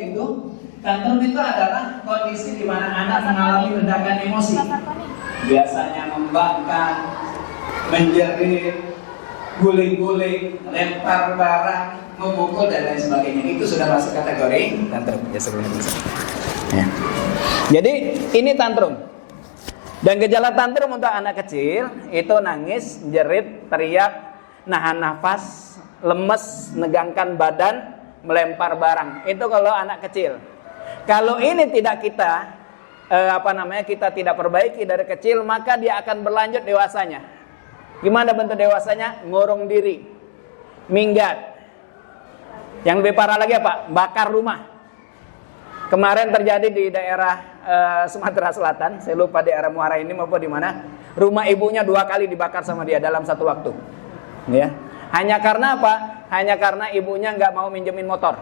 itu? Tantrum itu adalah kondisi di mana anak mengalami ledakan emosi. Biasanya membangkang, menjerit, guling-guling, lempar barang, memukul dan lain sebagainya. Itu sudah masuk kategori tantrum. Ya, sebelumnya bisa. Ya. Jadi ini tantrum. Dan gejala tantrum untuk anak kecil itu nangis, jerit, teriak, nahan nafas, lemes, negangkan badan, melempar barang. Itu kalau anak kecil. Kalau ini tidak kita kita tidak perbaiki dari kecil, maka dia akan berlanjut dewasanya. Gimana bentuk dewasanya? Ngurung diri, minggat. Yang lebih parah lagi apa? Bakar rumah. Kemarin terjadi di daerah Sumatera Selatan, saya lupa daerah Muara ini maupun di mana, rumah ibunya 2 kali dibakar sama dia dalam satu waktu. Ya. Hanya karena apa? Hanya karena ibunya nggak mau minjemin motor.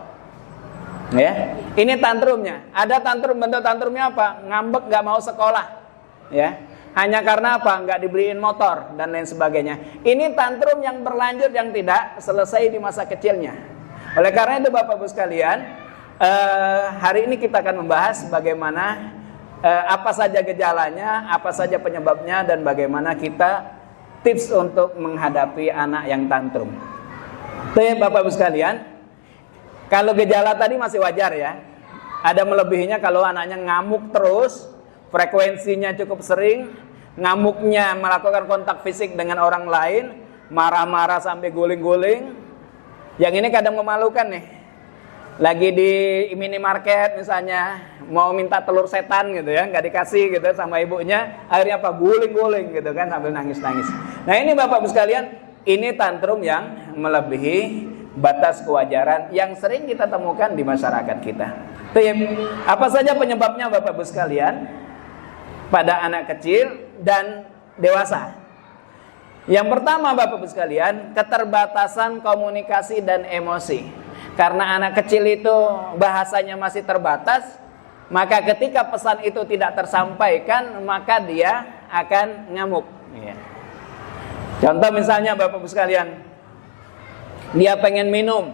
Ya. Ini tantrumnya. Ada tantrum, bentuk tantrumnya apa? Ngambek, nggak mau sekolah. Ya. Hanya karena apa? Nggak dibeliin motor dan lain sebagainya. Ini tantrum yang berlanjut, yang tidak selesai di masa kecilnya. Oleh karena itu Bapak Ibu sekalian, hari ini kita akan membahas bagaimana apa saja gejalanya, apa saja penyebabnya, dan bagaimana kita tips untuk menghadapi anak yang tantrum. Bapak Ibu sekalian, kalau gejala tadi masih wajar ya. Ada melebihinya kalau anaknya ngamuk terus, frekuensinya cukup sering, ngamuknya melakukan kontak fisik dengan orang lain, marah-marah sampai guling-guling. Yang ini kadang memalukan nih. Lagi di minimarket misalnya, mau minta telur setan gitu ya, nggak dikasih gitu sama ibunya, akhirnya apa? Guling-guling gitu kan, sambil nangis-nangis. Nah ini Bapak Ibu sekalian, ini tantrum yang melebihi batas kewajaran yang sering kita temukan di masyarakat kita. Apa saja penyebabnya Bapak Ibu sekalian pada anak kecil dan dewasa? Yang pertama Bapak Ibu sekalian, keterbatasan komunikasi dan emosi. Karena anak kecil itu bahasanya masih terbatas, maka ketika pesan itu tidak tersampaikan, maka dia akan ngamuk. Contoh misalnya Bapak Ibu sekalian, dia pengen minum,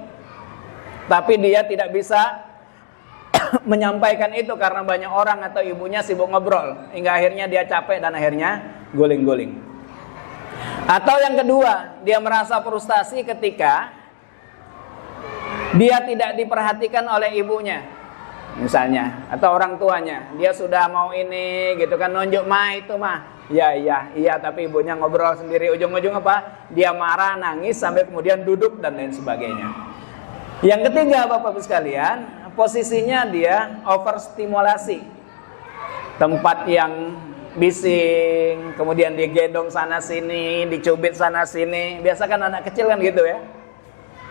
tapi dia tidak bisa menyampaikan itu karena banyak orang atau ibunya sibuk ngobrol, hingga akhirnya dia capek dan akhirnya guling-guling. Atau yang kedua, dia merasa frustasi ketika dia tidak diperhatikan oleh ibunya misalnya, atau orang tuanya. Dia sudah mau ini gitu kan, nunjuk mah itu mah, iya, tapi ibunya ngobrol sendiri. Ujung-ujung apa? Dia marah, nangis, sampai kemudian duduk dan lain sebagainya. Yang ketiga Bapak Ibu sekalian, posisinya dia overstimulasi. Tempat yang bising, kemudian digendong sana sini, dicubit sana sini. Biasa kan anak kecil kan gitu ya,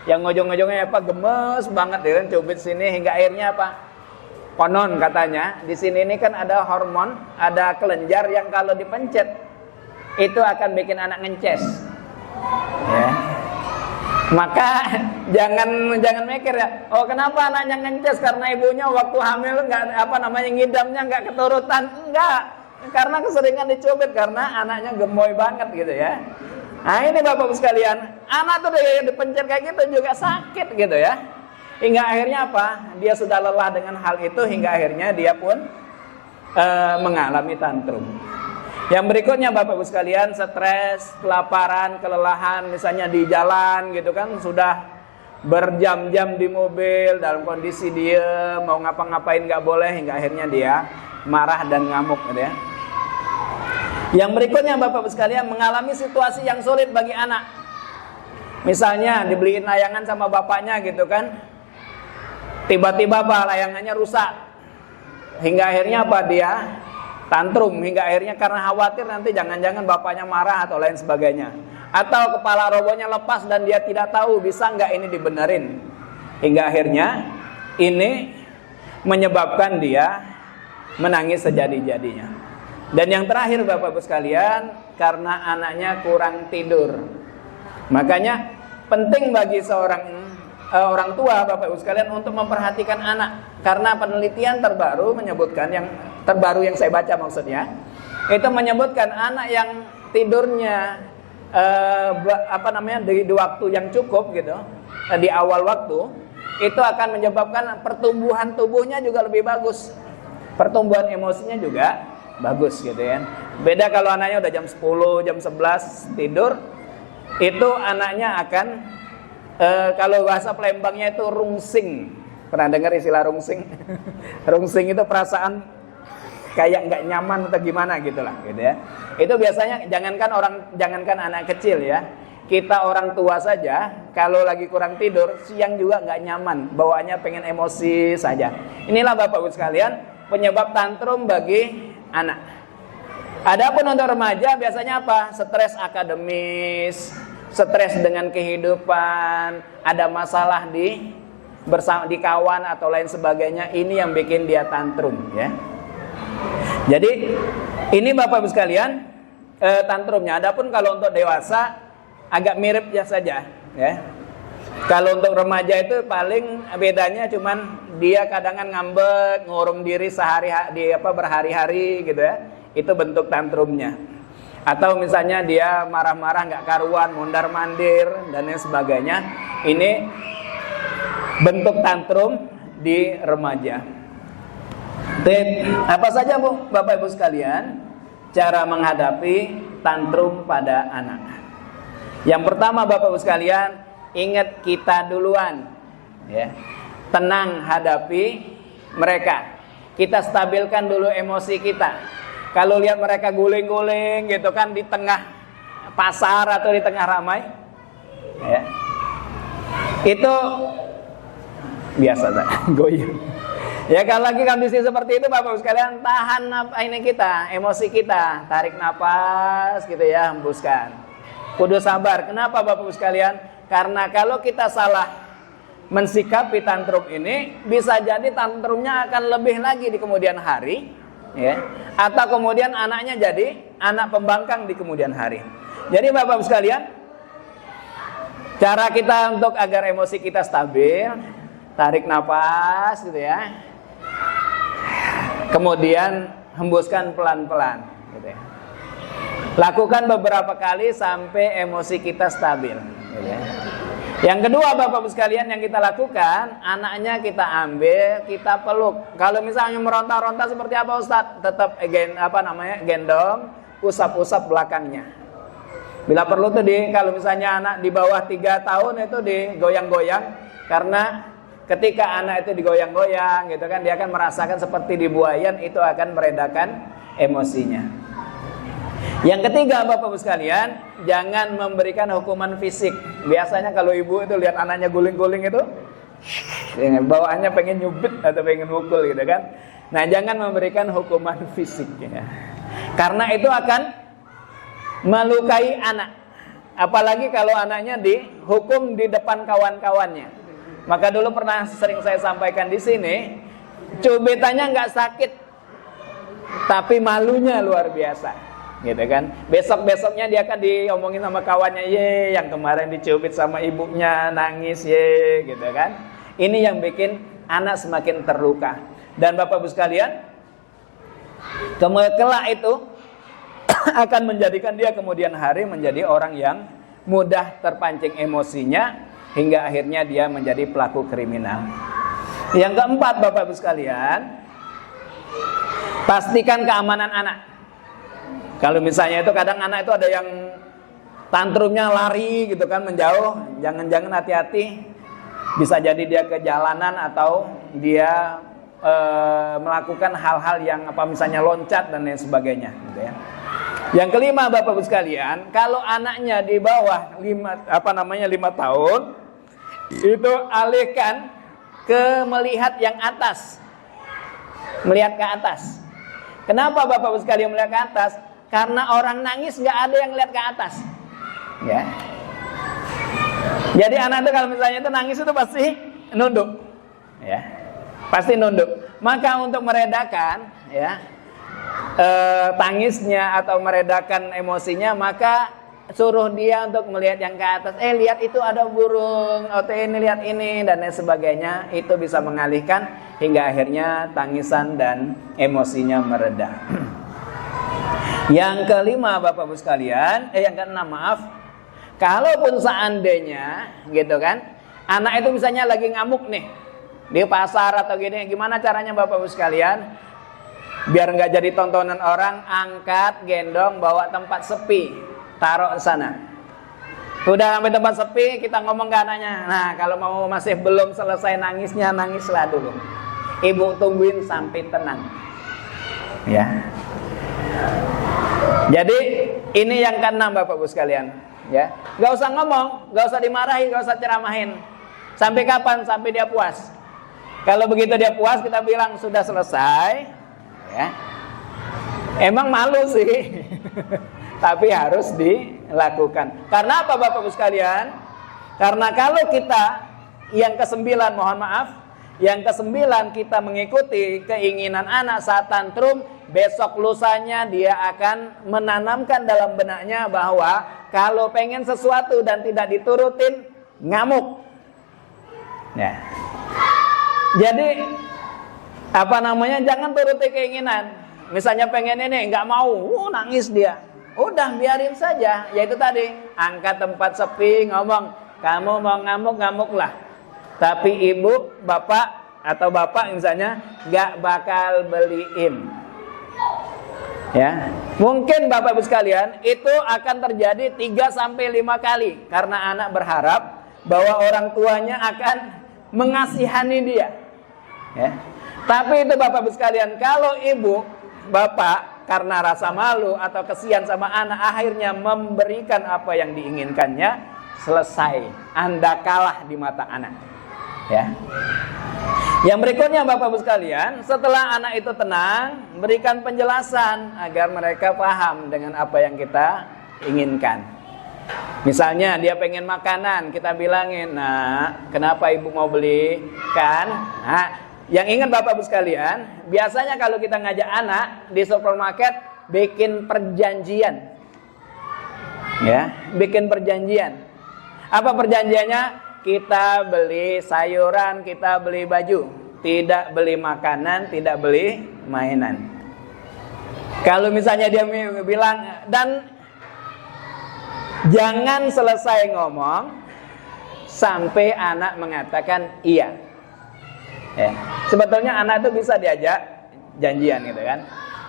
yang ujung-ujungnya apa? Gemes banget ya kan, cubit sini, hingga akhirnya apa? Konon katanya di sini ini kan ada hormon, ada kelenjar yang kalau dipencet itu akan bikin anak ngences. Ya. Maka jangan mikir ya, oh kenapa anaknya ngences? Karena ibunya waktu hamil ngidamnya nggak keturutan. Enggak, karena keseringan dicubit, karena anaknya gemoy banget gitu ya. Nah ini Bapak Ibu sekalian, anak tuh yang dipencet kayak gitu juga sakit gitu ya. Hingga akhirnya apa? Dia sudah lelah dengan hal itu, hingga akhirnya dia pun mengalami tantrum. Yang berikutnya Bapak Ibu sekalian, stres, kelaparan, kelelahan, misalnya di jalan gitu kan, sudah berjam-jam di mobil dalam kondisi dia mau ngapa-ngapain nggak boleh, hingga akhirnya dia marah dan ngamuk gitu ya. Yang berikutnya Bapak Ibu sekalian, mengalami situasi yang sulit bagi anak. Misalnya dibeliin layangan sama bapaknya gitu kan, tiba-tiba layangannya rusak, hingga akhirnya apa? Dia tantrum, hingga akhirnya karena khawatir nanti jangan-jangan bapaknya marah atau lain sebagainya. Atau kepala robohnya lepas dan dia tidak tahu bisa nggak ini dibenerin, hingga akhirnya ini menyebabkan dia menangis sejadi-jadinya. Dan yang terakhir Bapak Ibu sekalian, karena anaknya kurang tidur. Makanya penting bagi seorang orang tua Bapak Ibu sekalian untuk memperhatikan anak. Karena penelitian terbaru menyebutkan, yang terbaru yang saya baca maksudnya, itu menyebutkan anak yang tidurnya di waktu yang cukup gitu, di awal waktu, itu akan menyebabkan pertumbuhan tubuhnya juga lebih bagus. Pertumbuhan emosinya juga bagus gitu ya. Beda kalau anaknya udah jam 10, jam 11 tidur, itu anaknya akan kalau bahasa Palembangnya itu rungsing. Pernah dengar istilah rungsing? Rungsing itu perasaan kayak nggak nyaman atau gimana gitulah gitu ya. Itu biasanya jangankan anak kecil ya. Kita orang tua saja kalau lagi kurang tidur siang juga nggak nyaman, bawaannya pengen emosi saja. Inilah Bapak Ibu sekalian penyebab tantrum bagi anak. Adapun untuk remaja biasanya apa? Stres akademis, stres dengan kehidupan, ada masalah di kawan atau lain sebagainya, ini yang bikin dia tantrum ya. Jadi ini Bapak Ibu sekalian tantrumnya. Adapun kalau untuk dewasa agak mirip ya saja ya. Kalau untuk remaja itu paling bedanya cuman dia kadang ngambek, ngurung diri berhari-hari gitu ya. Itu bentuk tantrumnya. Atau misalnya dia marah-marah nggak karuan, mondar-mandir dan lain sebagainya. Ini bentuk tantrum di remaja. Apa saja Bu, Bapak Ibu sekalian, cara menghadapi tantrum pada anak? Yang pertama Bapak Ibu sekalian, ingat kita duluan ya. Tenang hadapi mereka. Kita stabilkan dulu emosi kita. Kalau lihat mereka guling-guling gitu kan di tengah pasar atau di tengah ramai ya, itu biasa goyang. Ya kalau lagi kondisi seperti itu Bapak Ibu sekalian, tahan emosi kita, tarik napas gitu ya, hembuskan. Kudu sabar. Kenapa Bapak Ibu sekalian? Karena kalau kita salah mensikapi tantrum ini, bisa jadi tantrumnya akan lebih lagi di kemudian hari, ya. Atau kemudian anaknya jadi anak pembangkang di kemudian hari. Jadi Bapak Ibu sekalian, cara kita untuk agar emosi kita stabil, tarik napas gitu ya. Kemudian hembuskan pelan-pelan gitu ya. Lakukan beberapa kali sampai emosi kita stabil gitu ya. Yang kedua Bapak Ibu sekalian yang kita lakukan, anaknya kita ambil, kita peluk. Kalau misalnya meronta-ronta seperti apa Ustadz? Tetap gendong, usap-usap belakangnya. Bila perlu tuh kalau misalnya anak di bawah 3 tahun itu digoyang-goyang, karena ketika anak itu digoyang-goyang gitu kan, dia akan merasakan seperti dibuayan, itu akan meredakan emosinya. Yang ketiga Bapak Ibu sekalian, jangan memberikan hukuman fisik. Biasanya kalau ibu itu lihat anaknya guling-guling itu, bawaannya pengen nyubit atau pengen mukul gitu kan. Nah, jangan memberikan hukuman fisik ya. Karena itu akan melukai anak. Apalagi kalau anaknya dihukum di depan kawan-kawannya. Maka dulu pernah sering saya sampaikan di sini, cubitannya nggak sakit, tapi malunya luar biasa. Gitu kan. Besok-besoknya dia akan diomongin sama kawannya, ye, yang kemarin dicubit sama ibunya nangis, ye, gitu kan. Ini yang bikin anak semakin terluka. Dan Bapak Ibu sekalian, kelak itu akan menjadikan dia kemudian hari menjadi orang yang mudah terpancing emosinya, hingga akhirnya dia menjadi pelaku kriminal. Yang keempat Bapak Ibu sekalian, pastikan keamanan anak. Kalau misalnya itu kadang anak itu ada yang tantrumnya lari gitu kan, menjauh, jangan-jangan hati-hati, bisa jadi dia ke jalanan atau dia melakukan hal-hal yang misalnya loncat dan lain sebagainya gitu ya. Yang kelima Bapak Ibu sekalian, kalau anaknya di bawah 5 tahun, itu alihkan ke melihat yang atas. Melihat ke atas. Kenapa Bapak Ibu sekalian melihat ke atas? Karena orang nangis nggak ada yang lihat ke atas, ya. Jadi anak itu kalau misalnya itu nangis itu pasti nunduk, ya, pasti nunduk. Maka untuk meredakan, ya, tangisnya atau meredakan emosinya, maka suruh dia untuk melihat yang ke atas. Lihat itu ada burung, ini lihat ini dan lain sebagainya. Itu bisa mengalihkan hingga akhirnya tangisan dan emosinya mereda. Yang kelima Bapak Ibu sekalian, yang keenam maaf, kalaupun seandainya gitu kan, Anak itu misalnya lagi ngamuk nih di pasar atau gini, gimana caranya Bapak Ibu sekalian? Biar nggak jadi tontonan orang, angkat, gendong, bawa tempat sepi, taruh di sana. Udah sampai tempat sepi, kita ngomong ke anaknya. Nah, kalau mau masih belum selesai nangisnya, nangislah dulu. Ibu tungguin sampai tenang. Ya. Jadi ini yang keenam Bapak Ibu sekalian. Ya, nggak usah ngomong, nggak usah dimarahin, nggak usah ceramahin. Sampai kapan? Sampai dia puas. Kalau begitu dia puas, kita bilang sudah selesai. Ya. Emang malu sih. Tapi harus dilakukan. Karena apa Bapak Ibu sekalian? Karena kalau kita yang kesembilan, mohon maaf, yang kesembilan kita mengikuti keinginan anak saat tantrum, besok lusanya dia akan menanamkan dalam benaknya bahwa kalau pengen sesuatu dan tidak diturutin, ngamuk. Ya. Jadi jangan turuti keinginan. Misalnya pengen ini, nggak mau, nangis dia. Udah biarin saja, yaitu tadi angkat tempat sepi, ngomong, kamu mau ngamuk, ngamuklah. Tapi ibu, bapak atau bapak misalnya nggak bakal beliin. Ya, mungkin Bapak Ibu sekalian itu akan terjadi 3-5 kali karena anak berharap bahwa orang tuanya akan mengasihani dia. Ya. Tapi itu Bapak Ibu sekalian, kalau ibu, bapak karena rasa malu atau kesian sama anak akhirnya memberikan apa yang diinginkannya, selesai. Anda kalah di mata anak. Ya. Yang berikutnya Bapak Ibu sekalian, setelah anak itu tenang, berikan penjelasan agar mereka paham dengan apa yang kita inginkan. Misalnya dia pengen makanan, kita bilangin, nah kenapa ibu mau belikan? Nah, yang ingat Bapak Ibu sekalian, biasanya kalau kita ngajak anak di supermarket, bikin perjanjian. Ya, bikin perjanjian. Apa perjanjiannya? Kita beli sayuran, kita beli baju, tidak beli makanan, tidak beli mainan. Kalau misalnya dia bilang, dan jangan selesai ngomong sampai anak mengatakan iya. Ya. Sebetulnya anak itu bisa diajak janjian gitu kan.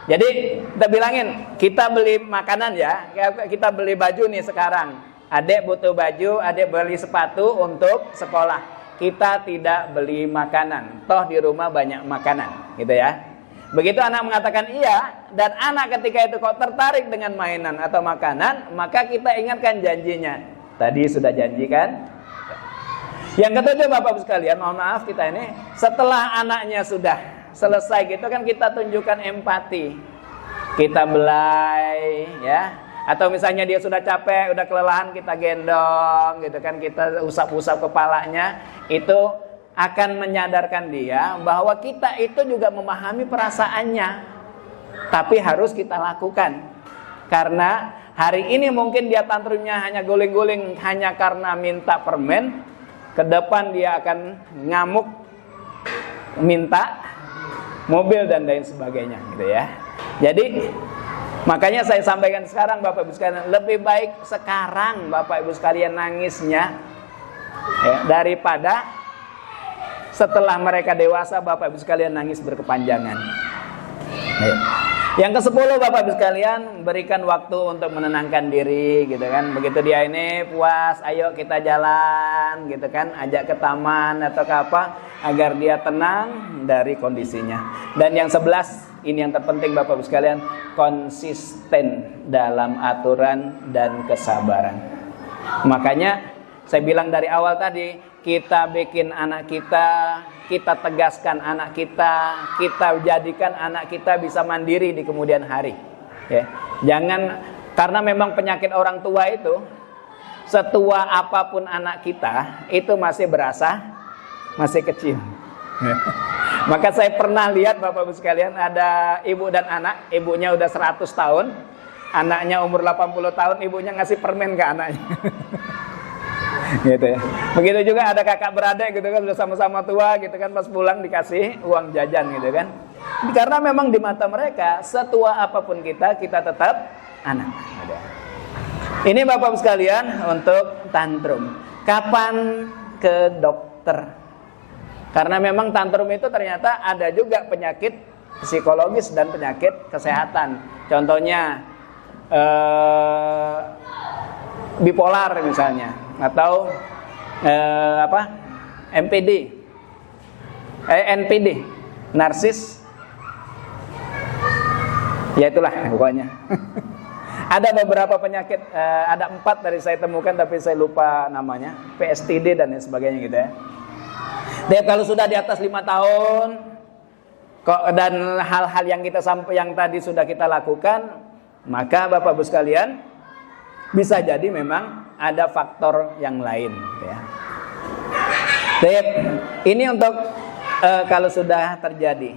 Jadi kita bilangin, kita beli makanan ya, kita beli baju nih sekarang. Adik butuh baju, adik beli sepatu untuk sekolah. Kita tidak beli makanan. Toh di rumah banyak makanan, gitu ya. Begitu anak mengatakan iya, dan anak ketika itu kok tertarik dengan mainan atau makanan, maka kita ingatkan janjinya. Tadi sudah janjikan. Yang ketujuh Bapak Ibu sekalian, mohon maaf kita ini, setelah anaknya sudah selesai gitu kan kita tunjukkan empati. Kita belai, ya. Atau misalnya dia sudah capek, udah kelelahan, kita gendong gitu kan, kita usap-usap kepalanya. Itu akan menyadarkan dia bahwa kita itu juga memahami perasaannya. Tapi harus kita lakukan. Karena hari ini mungkin dia tantrumnya hanya guling-guling hanya karena minta permen. Ke depan dia akan ngamuk, minta mobil dan lain sebagainya gitu ya. Jadi makanya saya sampaikan sekarang Bapak Ibu sekalian, lebih baik sekarang Bapak Ibu sekalian nangisnya ya, daripada setelah mereka dewasa Bapak Ibu sekalian nangis berkepanjangan. Ya. Yang ke-10 Bapak Ibu sekalian, berikan waktu untuk menenangkan diri gitu kan. Begitu dia ini puas, ayo kita jalan gitu kan, ajak ke taman atau ke apa agar dia tenang dari kondisinya. Dan yang 11, ini yang terpenting Bapak Ibu sekalian, konsisten dalam aturan dan kesabaran. Makanya saya bilang dari awal tadi, kita bikin anak kita, kita tegaskan anak kita jadikan anak kita bisa mandiri di kemudian hari. Ya. Jangan, karena memang penyakit orang tua itu, setua apapun anak kita, itu masih berasa, masih kecil. Maka saya pernah lihat Bapak Ibu sekalian, ada ibu dan anak, ibunya udah 100 tahun, anaknya umur 80 tahun, ibunya ngasih permen ke anaknya. Gitu ya. Begitu juga ada kakak beradik gitu kan, sudah sama-sama tua gitu kan, pas pulang dikasih uang jajan gitu kan. Karena memang di mata mereka setua apapun kita tetap anak. Ini Bapak Ibu sekalian untuk tantrum. Kapan ke dokter. Karena memang tantrum itu ternyata ada juga penyakit psikologis dan penyakit kesehatan. Contohnya bipolar misalnya, atau NPD, narsis. Ya itulah pokoknya. Ada beberapa penyakit, ada 4 dari saya temukan tapi saya lupa namanya, PSTD dan lain sebagainya gitu ya. Dan kalau sudah di atas 5 tahun dan hal-hal yang tadi sudah kita lakukan, maka Bapak Ibu sekalian bisa jadi memang ada faktor yang lain gitu ya. Ini untuk kalau sudah terjadi.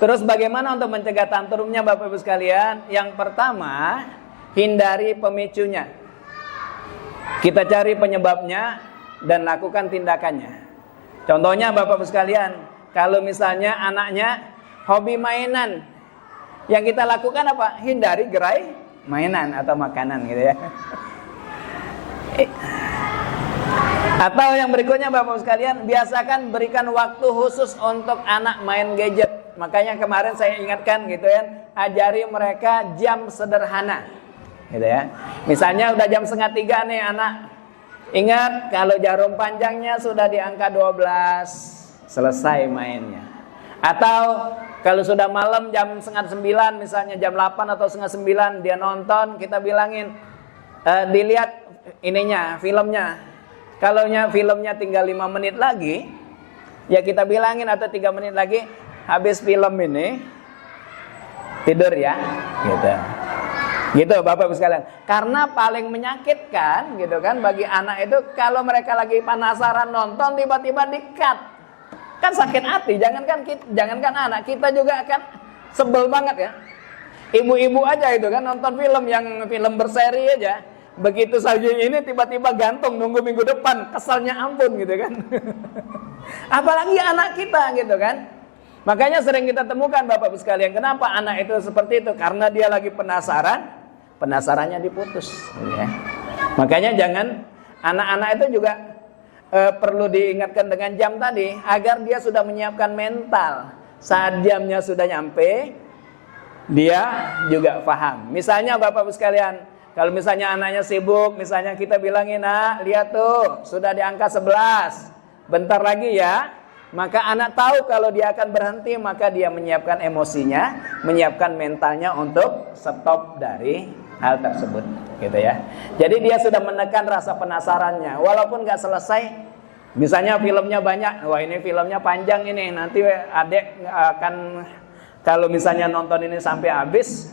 Terus bagaimana untuk mencegah tantrumnya Bapak Ibu sekalian? Yang pertama, hindari pemicunya. Kita cari penyebabnya dan lakukan tindakannya. Contohnya Bapak Ibu sekalian, kalau misalnya anaknya hobi mainan, yang kita lakukan apa? Hindari gerai mainan atau makanan gitu ya. Atau yang berikutnya Bapak Ibu sekalian, biasakan berikan waktu khusus untuk anak main gadget. Makanya kemarin saya ingatkan gitu ya, ajari mereka jam sederhana gitu ya. Misalnya udah jam 2:30 nih anak, ingat kalau jarum panjangnya sudah di angka 12, selesai mainnya. Atau kalau sudah malam jam 8:30, misalnya jam 8 atau 8:30 dia nonton, kita bilangin dilihat ininya, filmnya. Kalau filmnya tinggal 5 menit lagi, ya kita bilangin, atau 3 menit lagi, habis film ini tidur ya, gitu Bapak Ibu sekalian. Karena paling menyakitkan gitu kan bagi anak itu kalau mereka lagi penasaran nonton tiba-tiba di-cut. Kan sakit hati, jangankan anak, kita juga akan sebel banget ya. Ibu-ibu aja itu kan nonton film berseri aja, begitu saja ini tiba-tiba gantung nunggu minggu depan, kesalnya ampun gitu kan. Apalagi anak kita gitu kan. Makanya sering kita temukan Bapak Ibu sekalian, kenapa anak itu seperti itu? Karena dia lagi penasarannya diputus ya. Makanya jangan, anak-anak itu juga perlu diingatkan dengan jam tadi, agar dia sudah menyiapkan mental. Saat jamnya sudah nyampe, dia juga paham. Misalnya Bapak Ibu sekalian, kalau misalnya anaknya sibuk, misalnya kita bilangin, "Nak, lihat tuh, sudah di angka 11. Bentar lagi ya." Maka anak tahu kalau dia akan berhenti, maka dia menyiapkan emosinya, menyiapkan mentalnya untuk stop dari hal tersebut, gitu ya. Jadi dia sudah menekan rasa penasarannya, walaupun nggak selesai. Misalnya filmnya banyak, wah ini filmnya panjang ini, nanti adik akan, kalau misalnya nonton ini sampai habis,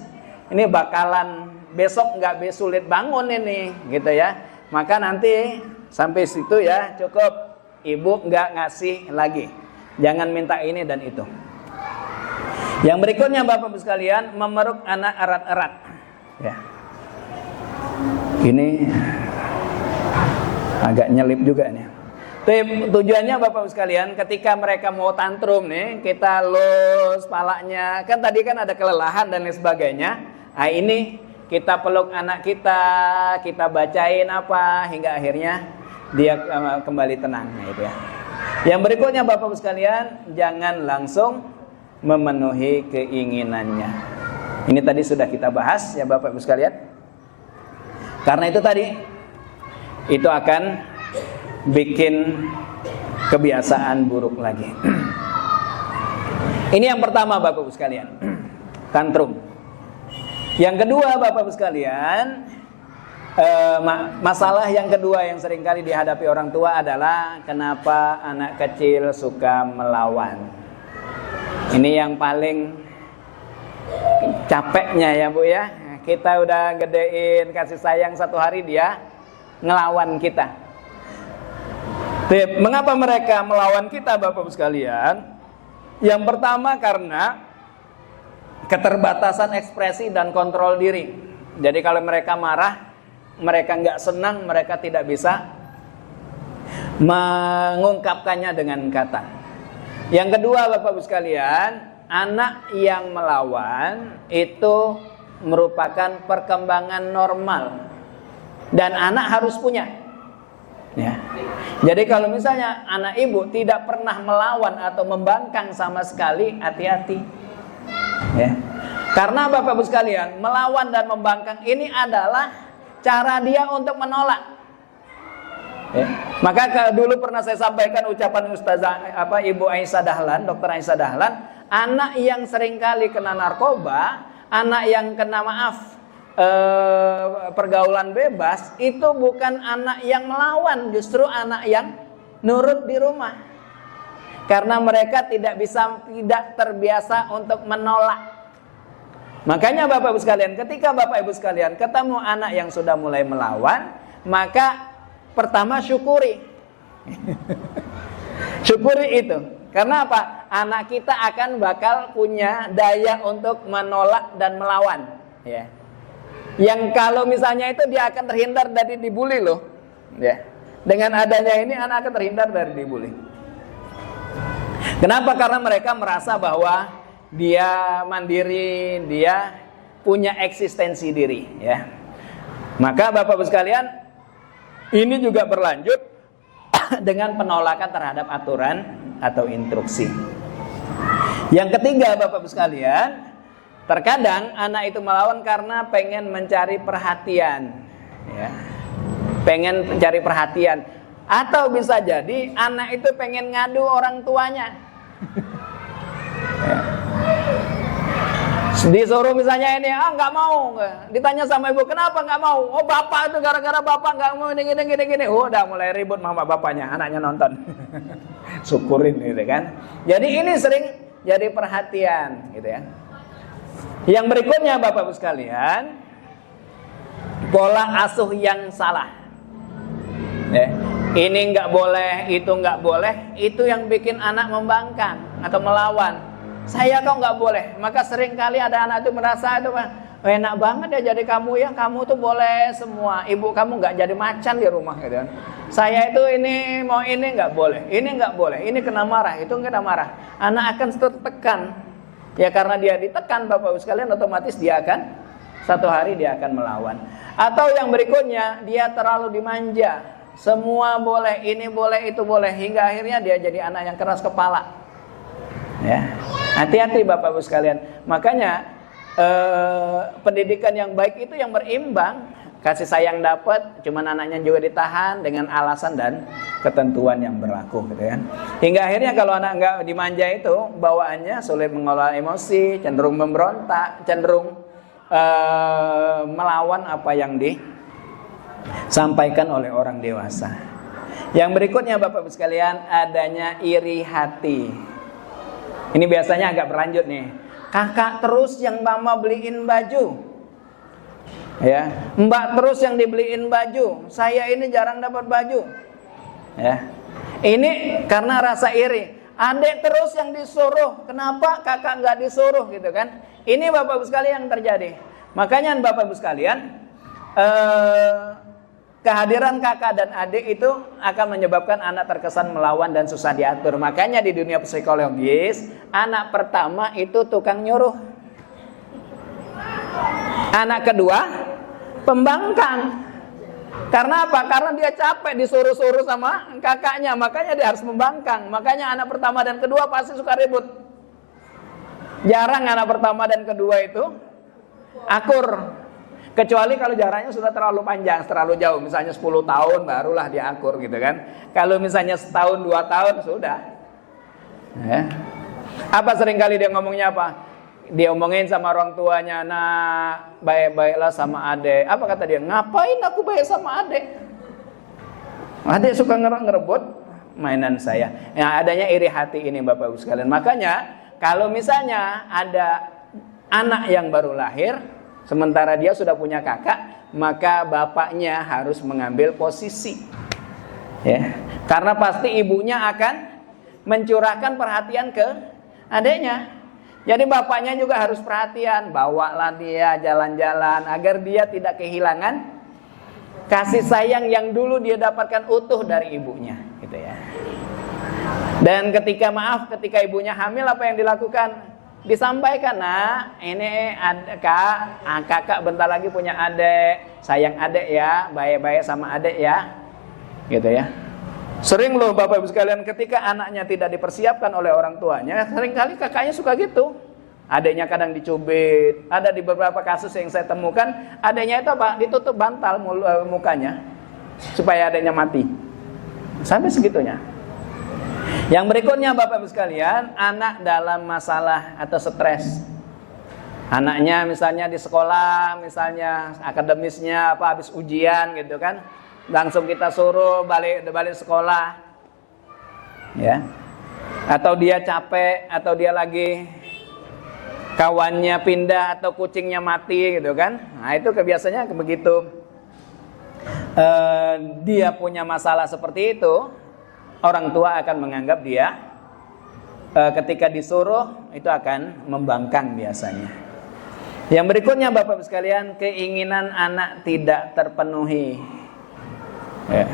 ini bakalan besok nggak sulit bangun ini, gitu ya. Maka nanti sampai situ ya cukup. Ibu nggak ngasih lagi, jangan minta ini dan itu. Yang berikutnya Bapak Ibu sekalian, memeluk anak erat-erat. Ya. Ini agak nyelip juga nih. Tujuannya Bapak Ibu sekalian, ketika mereka mau tantrum nih, kita lus palanya. Kan tadi kan ada kelelahan dan lain sebagainya. Nah ini kita peluk anak kita bacain apa hingga akhirnya dia kembali tenang gitu ya. Yang berikutnya Bapak Ibu sekalian, jangan langsung memenuhi keinginannya. Ini tadi sudah kita bahas ya Bapak Ibu sekalian. Karena itu tadi, itu akan bikin kebiasaan buruk lagi. Ini yang pertama Bapak Ibu sekalian, tantrum. Yang kedua Bapak Ibu sekalian, masalah yang kedua yang seringkali dihadapi orang tua adalah kenapa anak kecil suka melawan. Ini yang paling capeknya ya Bu ya. Kita udah gedein, kasih sayang, satu hari dia ngelawan kita. Mengapa mereka melawan kita Bapak Ibu sekalian? Yang pertama karena keterbatasan ekspresi dan kontrol diri. Jadi kalau mereka marah, mereka nggak senang, mereka tidak bisa mengungkapkannya dengan kata. Yang kedua Bapak Ibu sekalian, anak yang melawan itu merupakan perkembangan normal dan anak harus punya. Ya. Jadi kalau misalnya anak ibu tidak pernah melawan atau membangkang sama sekali, hati-hati. Ya. Karena Bapak Ibu sekalian, melawan dan membangkang ini adalah cara dia untuk menolak. Ya. Maka dulu pernah saya sampaikan ucapan Ustazah Ibu Aisyah Dahlan, Dr. Aisyah Dahlan, anak yang seringkali kena narkoba, anak yang kena pergaulan bebas, itu bukan anak yang melawan, justru anak yang nurut di rumah. Karena mereka tidak terbiasa untuk menolak. Makanya Bapak Ibu sekalian, ketika Bapak Ibu sekalian ketemu anak yang sudah mulai melawan, maka pertama syukuri. Syukuri itu. Karena apa? Anak kita akan bakal punya daya untuk menolak dan melawan, ya. Yang kalau misalnya itu dia akan terhindar dari dibully loh, ya. Dengan adanya ini anak akan terhindar dari dibully. Kenapa? Karena mereka merasa bahwa dia mandiri, dia punya eksistensi diri, ya. Maka Bapak Ibu sekalian, ini juga berlanjut dengan penolakan terhadap aturan atau instruksi. Yang ketiga Bapak Ibu sekalian, terkadang anak itu melawan karena pengen mencari perhatian, ya. Pengen mencari perhatian. Atau bisa jadi anak itu pengen ngadu orang tuanya. Ya. Disuruh misalnya ini, nggak mau. Ditanya sama ibu, kenapa nggak mau? Oh bapak itu gara-gara bapak nggak mau gini. Udah mulai ribut sama bapaknya, anaknya nonton. Syukurin gitu kan. Jadi ini sering jadi perhatian gitu ya. Yang berikutnya Bapak Ibu sekalian, pola asuh yang salah. Ya. Ini nggak boleh, itu nggak boleh, itu yang bikin anak membangkang atau melawan. Saya kok nggak boleh. Maka sering kali ada anak itu merasa itu enak banget ya jadi kamu ya, kamu tuh boleh semua. Ibu kamu nggak jadi macan di rumah gitu kan. Saya itu ini mau ini nggak boleh, ini nggak boleh, ini kena marah, itu kena marah. Anak akan tertekan. Ya karena dia ditekan Bapak Ibu sekalian, otomatis dia akan satu hari dia akan melawan. Atau yang berikutnya, dia terlalu dimanja. Semua boleh, ini boleh, itu boleh, hingga akhirnya dia jadi anak yang keras kepala. Ya, hati-hati Bapak Ibu sekalian. Makanya pendidikan yang baik itu yang berimbang. Kasih sayang dapat, cuman anaknya juga ditahan dengan alasan dan ketentuan yang berlaku, gitu kan. Hingga akhirnya kalau anak nggak dimanja itu, bawaannya sulit mengelola emosi, cenderung memberontak, cenderung melawan apa yang disampaikan oleh orang dewasa. Yang berikutnya Bapak Ibu sekalian, adanya iri hati. Ini biasanya agak berlanjut nih. Kakak terus yang mama beliin baju. Ya, mbak terus yang dibeliin baju, saya ini jarang dapat baju. Ya, ini karena rasa iri. Adik terus yang disuruh, kenapa kakak nggak disuruh gitu kan? Ini Bapak Ibu sekalian yang terjadi. Makanya Bapak Ibu sekalian, kehadiran kakak dan adik itu akan menyebabkan anak terkesan melawan dan susah diatur. Makanya di dunia psikologis, anak pertama itu tukang nyuruh. Anak kedua, pembangkang. Karena apa? Karena dia capek disuruh-suruh sama kakaknya. Makanya dia harus membangkang. Makanya anak pertama dan kedua pasti suka ribut. Jarang anak pertama dan kedua itu akur. Kecuali kalau jaraknya sudah terlalu panjang, terlalu jauh. Misalnya 10 tahun barulah dia akur gitu kan. Kalau misalnya setahun 2 tahun sudah. Ya. Apa seringkali dia ngomongnya apa? Dia omongin sama orang tuanya, nah baik-baiklah sama adek. Apa kata dia? Ngapain aku baik sama adek? Adek suka ngerebut mainan saya. Yang adanya iri hati ini Bapak Ibu sekalian. Makanya kalau misalnya ada anak yang baru lahir, sementara dia sudah punya kakak, maka bapaknya harus mengambil posisi. Ya, karena pasti ibunya akan mencurahkan perhatian ke adiknya. Jadi bapaknya juga harus perhatian, bawalah dia jalan-jalan agar dia tidak kehilangan kasih sayang yang dulu dia dapatkan utuh dari ibunya, gitu ya. Dan ketika ibunya hamil, apa yang dilakukan? Disampaikan, nah ini kakak bentar lagi punya adik, sayang adik ya, baik-baik sama adik ya. gitu ya. Sering loh Bapak Ibu sekalian, ketika anaknya tidak dipersiapkan oleh orang tuanya, seringkali kakaknya suka gitu. Adiknya kadang dicubit. Ada di beberapa kasus yang saya temukan, adiknya itu apa? Ditutup bantal mukanya supaya adiknya mati. Sampai segitunya. Yang berikutnya Bapak Ibu sekalian, anak dalam masalah atau stres. Anaknya misalnya di sekolah, misalnya akademisnya apa habis ujian gitu kan, langsung kita suruh balik sekolah, ya. Atau dia capek, atau dia lagi kawannya pindah atau kucingnya mati gitu kan. Nah itu kebiasaannya begitu. Dia punya masalah seperti itu, orang tua akan menganggap dia ketika disuruh itu akan membangkang biasanya. Yang berikutnya Bapak Ibu sekalian, keinginan anak tidak terpenuhi. Ya.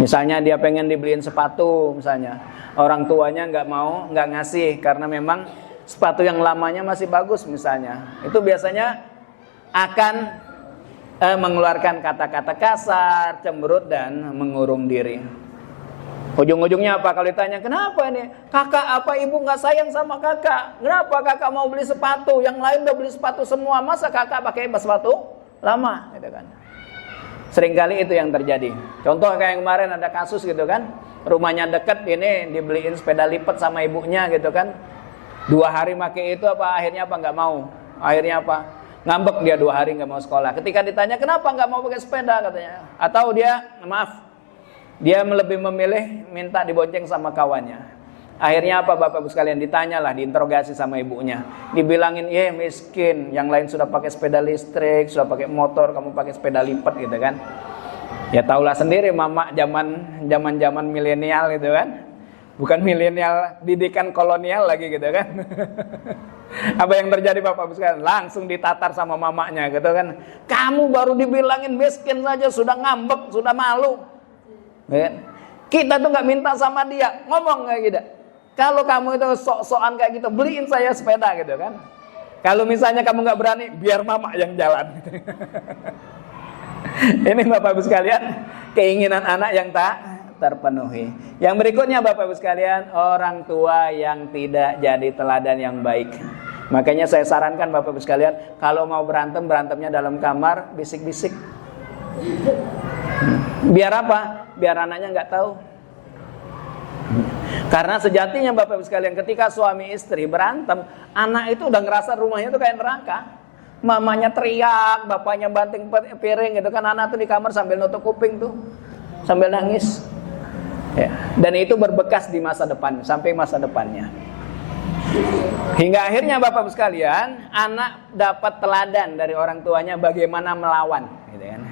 Misalnya dia pengen dibeliin sepatu, misalnya orang tuanya nggak ngasih karena memang sepatu yang lamanya masih bagus misalnya. Itu biasanya akan mengeluarkan kata-kata kasar, cemberut dan mengurung diri. Ujung-ujungnya apa? Kalau ditanya, kenapa ini? Kakak apa ibu nggak sayang sama kakak? Kenapa kakak mau beli sepatu? Yang lain udah beli sepatu semua, masa kakak pakai sepatu lama? Gitu kan. Seringkali itu yang terjadi. Contoh kayak yang kemarin ada kasus gitu kan, rumahnya deket, ini dibeliin sepeda lipat sama ibunya gitu kan. 2 hari pakai itu apa? Akhirnya apa? Nggak mau. Akhirnya apa? Ngambek dia 2 hari nggak mau sekolah. Ketika ditanya kenapa nggak mau pakai sepeda katanya, atau dia lebih memilih minta dibonceng sama kawannya. Akhirnya apa Bapak Ibu sekalian? Ditanyalah, diinterogasi sama ibunya. Dibilangin, miskin, yang lain sudah pakai sepeda listrik, sudah pakai motor, kamu pakai sepeda lipat gitu kan. Ya tahulah sendiri mama zaman milenial gitu kan. Bukan milenial, didikan kolonial lagi gitu kan. Apa yang terjadi Bapak Ibu sekalian? Langsung ditatar sama mamanya gitu kan. Kamu baru dibilangin miskin saja sudah ngambek, sudah malu. Kita tuh nggak minta sama dia, ngomong kayak gitu. Kalau kamu itu sok-sokan kayak gitu, beliin saya sepeda gitu kan. Kalau misalnya kamu nggak berani, biar mama yang jalan. Ini Bapak Ibu sekalian, keinginan anak yang tak terpenuhi. Yang berikutnya Bapak Ibu sekalian, orang tua yang tidak jadi teladan yang baik. Makanya saya sarankan Bapak Ibu sekalian, kalau mau berantemnya dalam kamar, bisik-bisik. Biar apa? Biar anaknya nggak tahu. Karena sejatinya Bapak Ibu sekalian, ketika suami istri berantem, anak itu udah ngerasa rumahnya itu kayak neraka. Mamanya teriak, bapaknya banting piring gitu kan, anak tuh di kamar sambil nutup kuping tuh, sambil nangis. Ya. Dan itu berbekas di masa depan, sampai masa depannya. Hingga akhirnya Bapak Ibu sekalian, anak dapat teladan dari orang tuanya bagaimana melawan, gitu kan.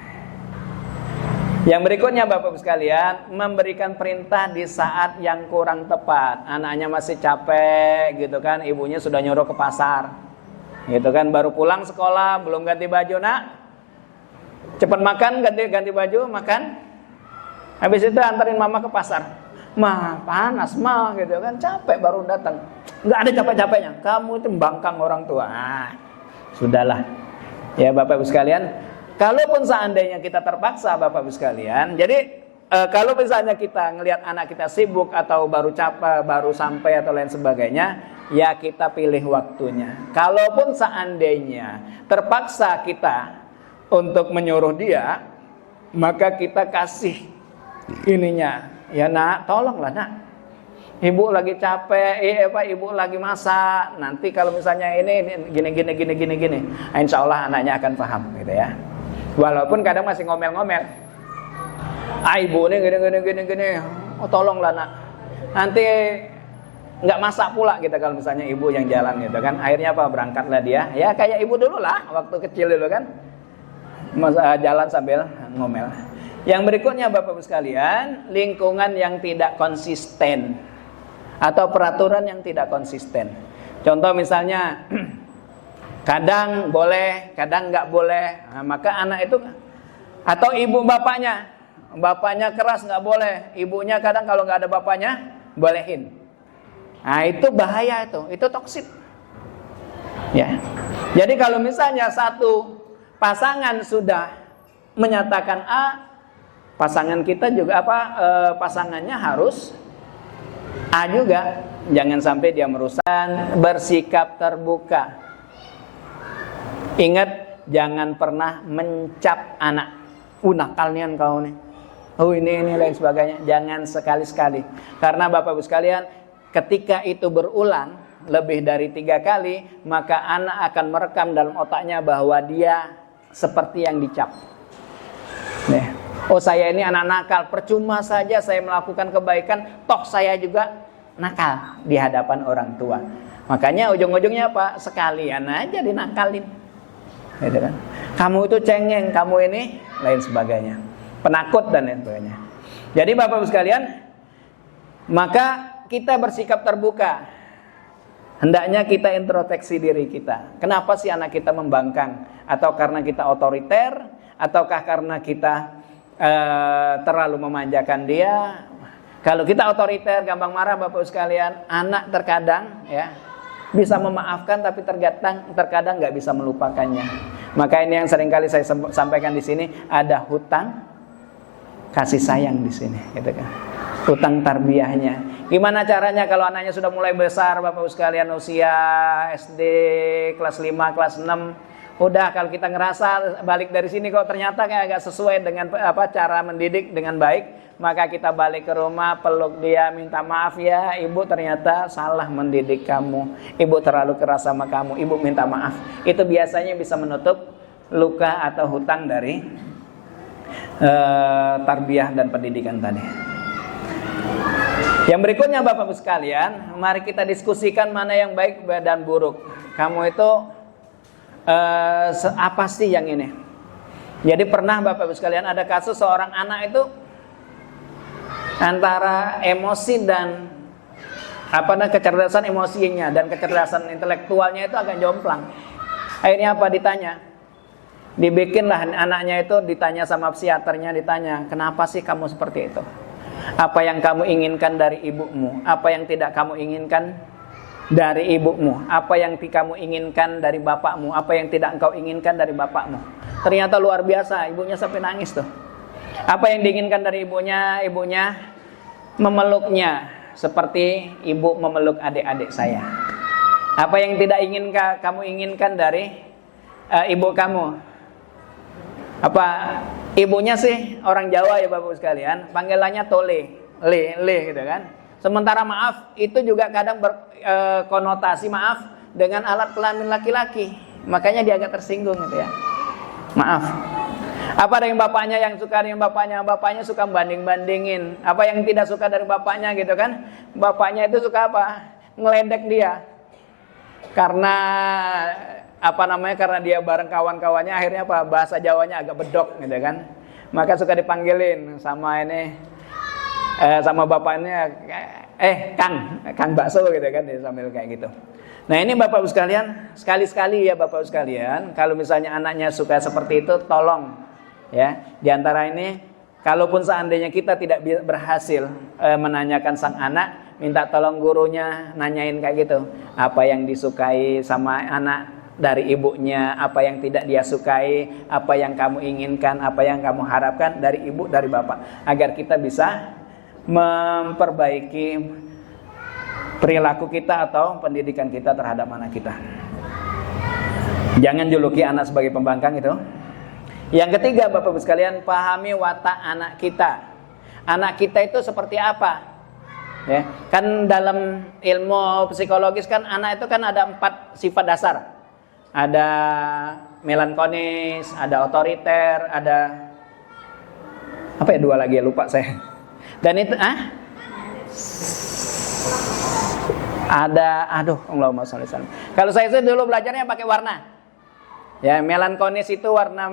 Yang berikutnya Bapak Ibu sekalian, memberikan perintah di saat yang kurang tepat. Anaknya masih capek gitu kan, ibunya sudah nyuruh ke pasar. Gitu kan, baru pulang sekolah, belum ganti baju, nak. Cepat makan, ganti baju, makan. Habis itu antarin mama ke pasar. Mah, panas mah gitu kan, capek baru datang. Enggak ada capek-capeknya. Kamu itu membangkang orang tua. Sudahlah. Ya Bapak Ibu sekalian, kalaupun seandainya kita terpaksa Bapak Ibu sekalian, jadi kalau misalnya kita ngelihat anak kita sibuk atau baru capek, baru sampai atau lain sebagainya, ya kita pilih waktunya. Kalaupun seandainya terpaksa kita untuk menyuruh dia, maka kita kasih ininya, ya nak, tolonglah nak. Ibu lagi capek, ibu lagi masak. Nanti kalau misalnya ini gini. Insya Allah anaknya akan paham gitu ya. Walaupun kadang masih ngomel-ngomel. Ibu ini gini. Oh tolonglah nak. Nanti nggak masak pula kita kalau misalnya ibu yang jalan gitu kan. Akhirnya apa? Berangkatlah dia. Ya kayak ibu dulu lah, waktu kecil dulu kan. Jalan sambil ngomel. Yang berikutnya Bapak Ibu sekalian, lingkungan yang tidak konsisten atau peraturan yang tidak konsisten. Contoh misalnya kadang boleh, kadang nggak boleh. Nah, maka anak itu atau ibu bapaknya keras nggak boleh, ibunya kadang kalau nggak ada bapaknya bolehin. Nah itu bahaya itu toksik. Ya. Jadi kalau misalnya satu pasangan sudah menyatakan A, pasangan kita juga pasangannya harus A juga. Jangan sampai dia merusak. Bersikap terbuka. Ingat, jangan pernah mencap anak. Nakal nih kau nih. Ini lain sebagainya. Jangan sekali-sekali. Karena Bapak Ibu sekalian, ketika itu berulang lebih dari 3 kali, maka anak akan merekam dalam otaknya bahwa dia seperti yang dicap. Nih. Saya ini anak nakal. Percuma saja saya melakukan kebaikan, toh saya juga nakal di hadapan orang tua. Makanya ujung-ujungnya apa? Sekalian aja dinakalin. Gitu kan? Kamu itu cengeng, kamu ini lain sebagainya. Penakut dan lain sebagainya. Jadi Bapak Ibu sekalian, maka kita bersikap terbuka. Hendaknya kita introspeksi diri kita. Kenapa sih anak kita membangkang? Atau karena kita otoriter? Ataukah karena kita terlalu memanjakan dia? Kalau kita otoriter, gampang marah Bapak Ibu sekalian, anak terkadang ya bisa memaafkan, tapi terkadang nggak bisa melupakannya. Maka ini yang seringkali saya sampaikan di sini, ada hutang kasih sayang di sini, gitu kan? Hutang tarbiyahnya. Gimana caranya kalau anaknya sudah mulai besar, Bapak Ibu sekalian, usia SD kelas 5, kelas 6, udah kalau kita ngerasa balik dari sini kok ternyata kayak agak sesuai dengan cara mendidik dengan baik, maka kita balik ke rumah, peluk dia, minta maaf ya, ibu ternyata salah mendidik kamu, ibu terlalu keras sama kamu, ibu minta maaf. Itu biasanya bisa menutup luka atau hutang dari tarbiyah dan pendidikan tadi. Yang berikutnya Bapak Ibu sekalian, mari kita diskusikan mana yang baik dan buruk. Kamu itu apa sih yang ini? Jadi pernah Bapak Ibu sekalian ada kasus seorang anak itu antara emosi dan kecerdasan emosinya dan kecerdasan intelektualnya itu agak jomplang. Akhirnya ditanya, dibikinlah anaknya itu ditanya sama psikiaternya, ditanya, kenapa sih kamu seperti itu? Apa yang kamu inginkan dari ibumu? Apa yang tidak kamu inginkan dari ibumu? Apa yang kamu inginkan dari bapakmu? Apa yang tidak engkau inginkan dari bapakmu? Ternyata luar biasa, ibunya sampai nangis tuh. Apa yang diinginkan dari ibunya? Ibunya memeluknya seperti ibu memeluk adik-adik saya. Apa yang tidak kamu inginkan dari ibu kamu? Ibunya sih orang Jawa ya Bapak sekalian, panggilannya tole, le gitu kan. Sementara maaf itu juga kadang berkonotasi maaf dengan alat kelamin laki-laki. Makanya dia agak tersinggung gitu ya. Maaf. Apa dari bapaknya yang suka dengan bapaknya suka banding-bandingin. Apa yang tidak suka dari bapaknya gitu kan. Bapaknya itu suka ngeledek dia. Karena karena dia bareng kawan-kawannya akhirnya bahasa Jawanya agak bedok gitu kan. Maka suka dipanggilin sama sama bapaknya Kang bakso gitu kan, sambil kayak gitu. Nah ini Bapak Ibu sekalian, sekali-sekali ya Bapak Ibu sekalian, kalau misalnya anaknya suka seperti itu, tolong ya, di antara ini kalaupun seandainya kita tidak berhasil menanyakan sang anak, minta tolong gurunya nanyain kayak gitu, apa yang disukai sama anak dari ibunya, apa yang tidak dia sukai, apa yang kamu inginkan, apa yang kamu harapkan dari ibu, dari bapak, agar kita bisa memperbaiki perilaku kita atau pendidikan kita terhadap anak kita. Jangan juluki anak sebagai pembangkang itu. Yang ketiga Bapak Ibu sekalian, pahami watak anak kita. Anak kita itu seperti apa? Ya, kan dalam ilmu psikologis kan anak itu kan ada 4 sifat dasar. Ada melankolis, ada otoriter, ada 2 lagi ya, lupa saya. Dan itu ada Allahumma sholli alaihi wasallam. Kalau saya itu dulu belajarnya pakai warna. Ya, melankolis itu warna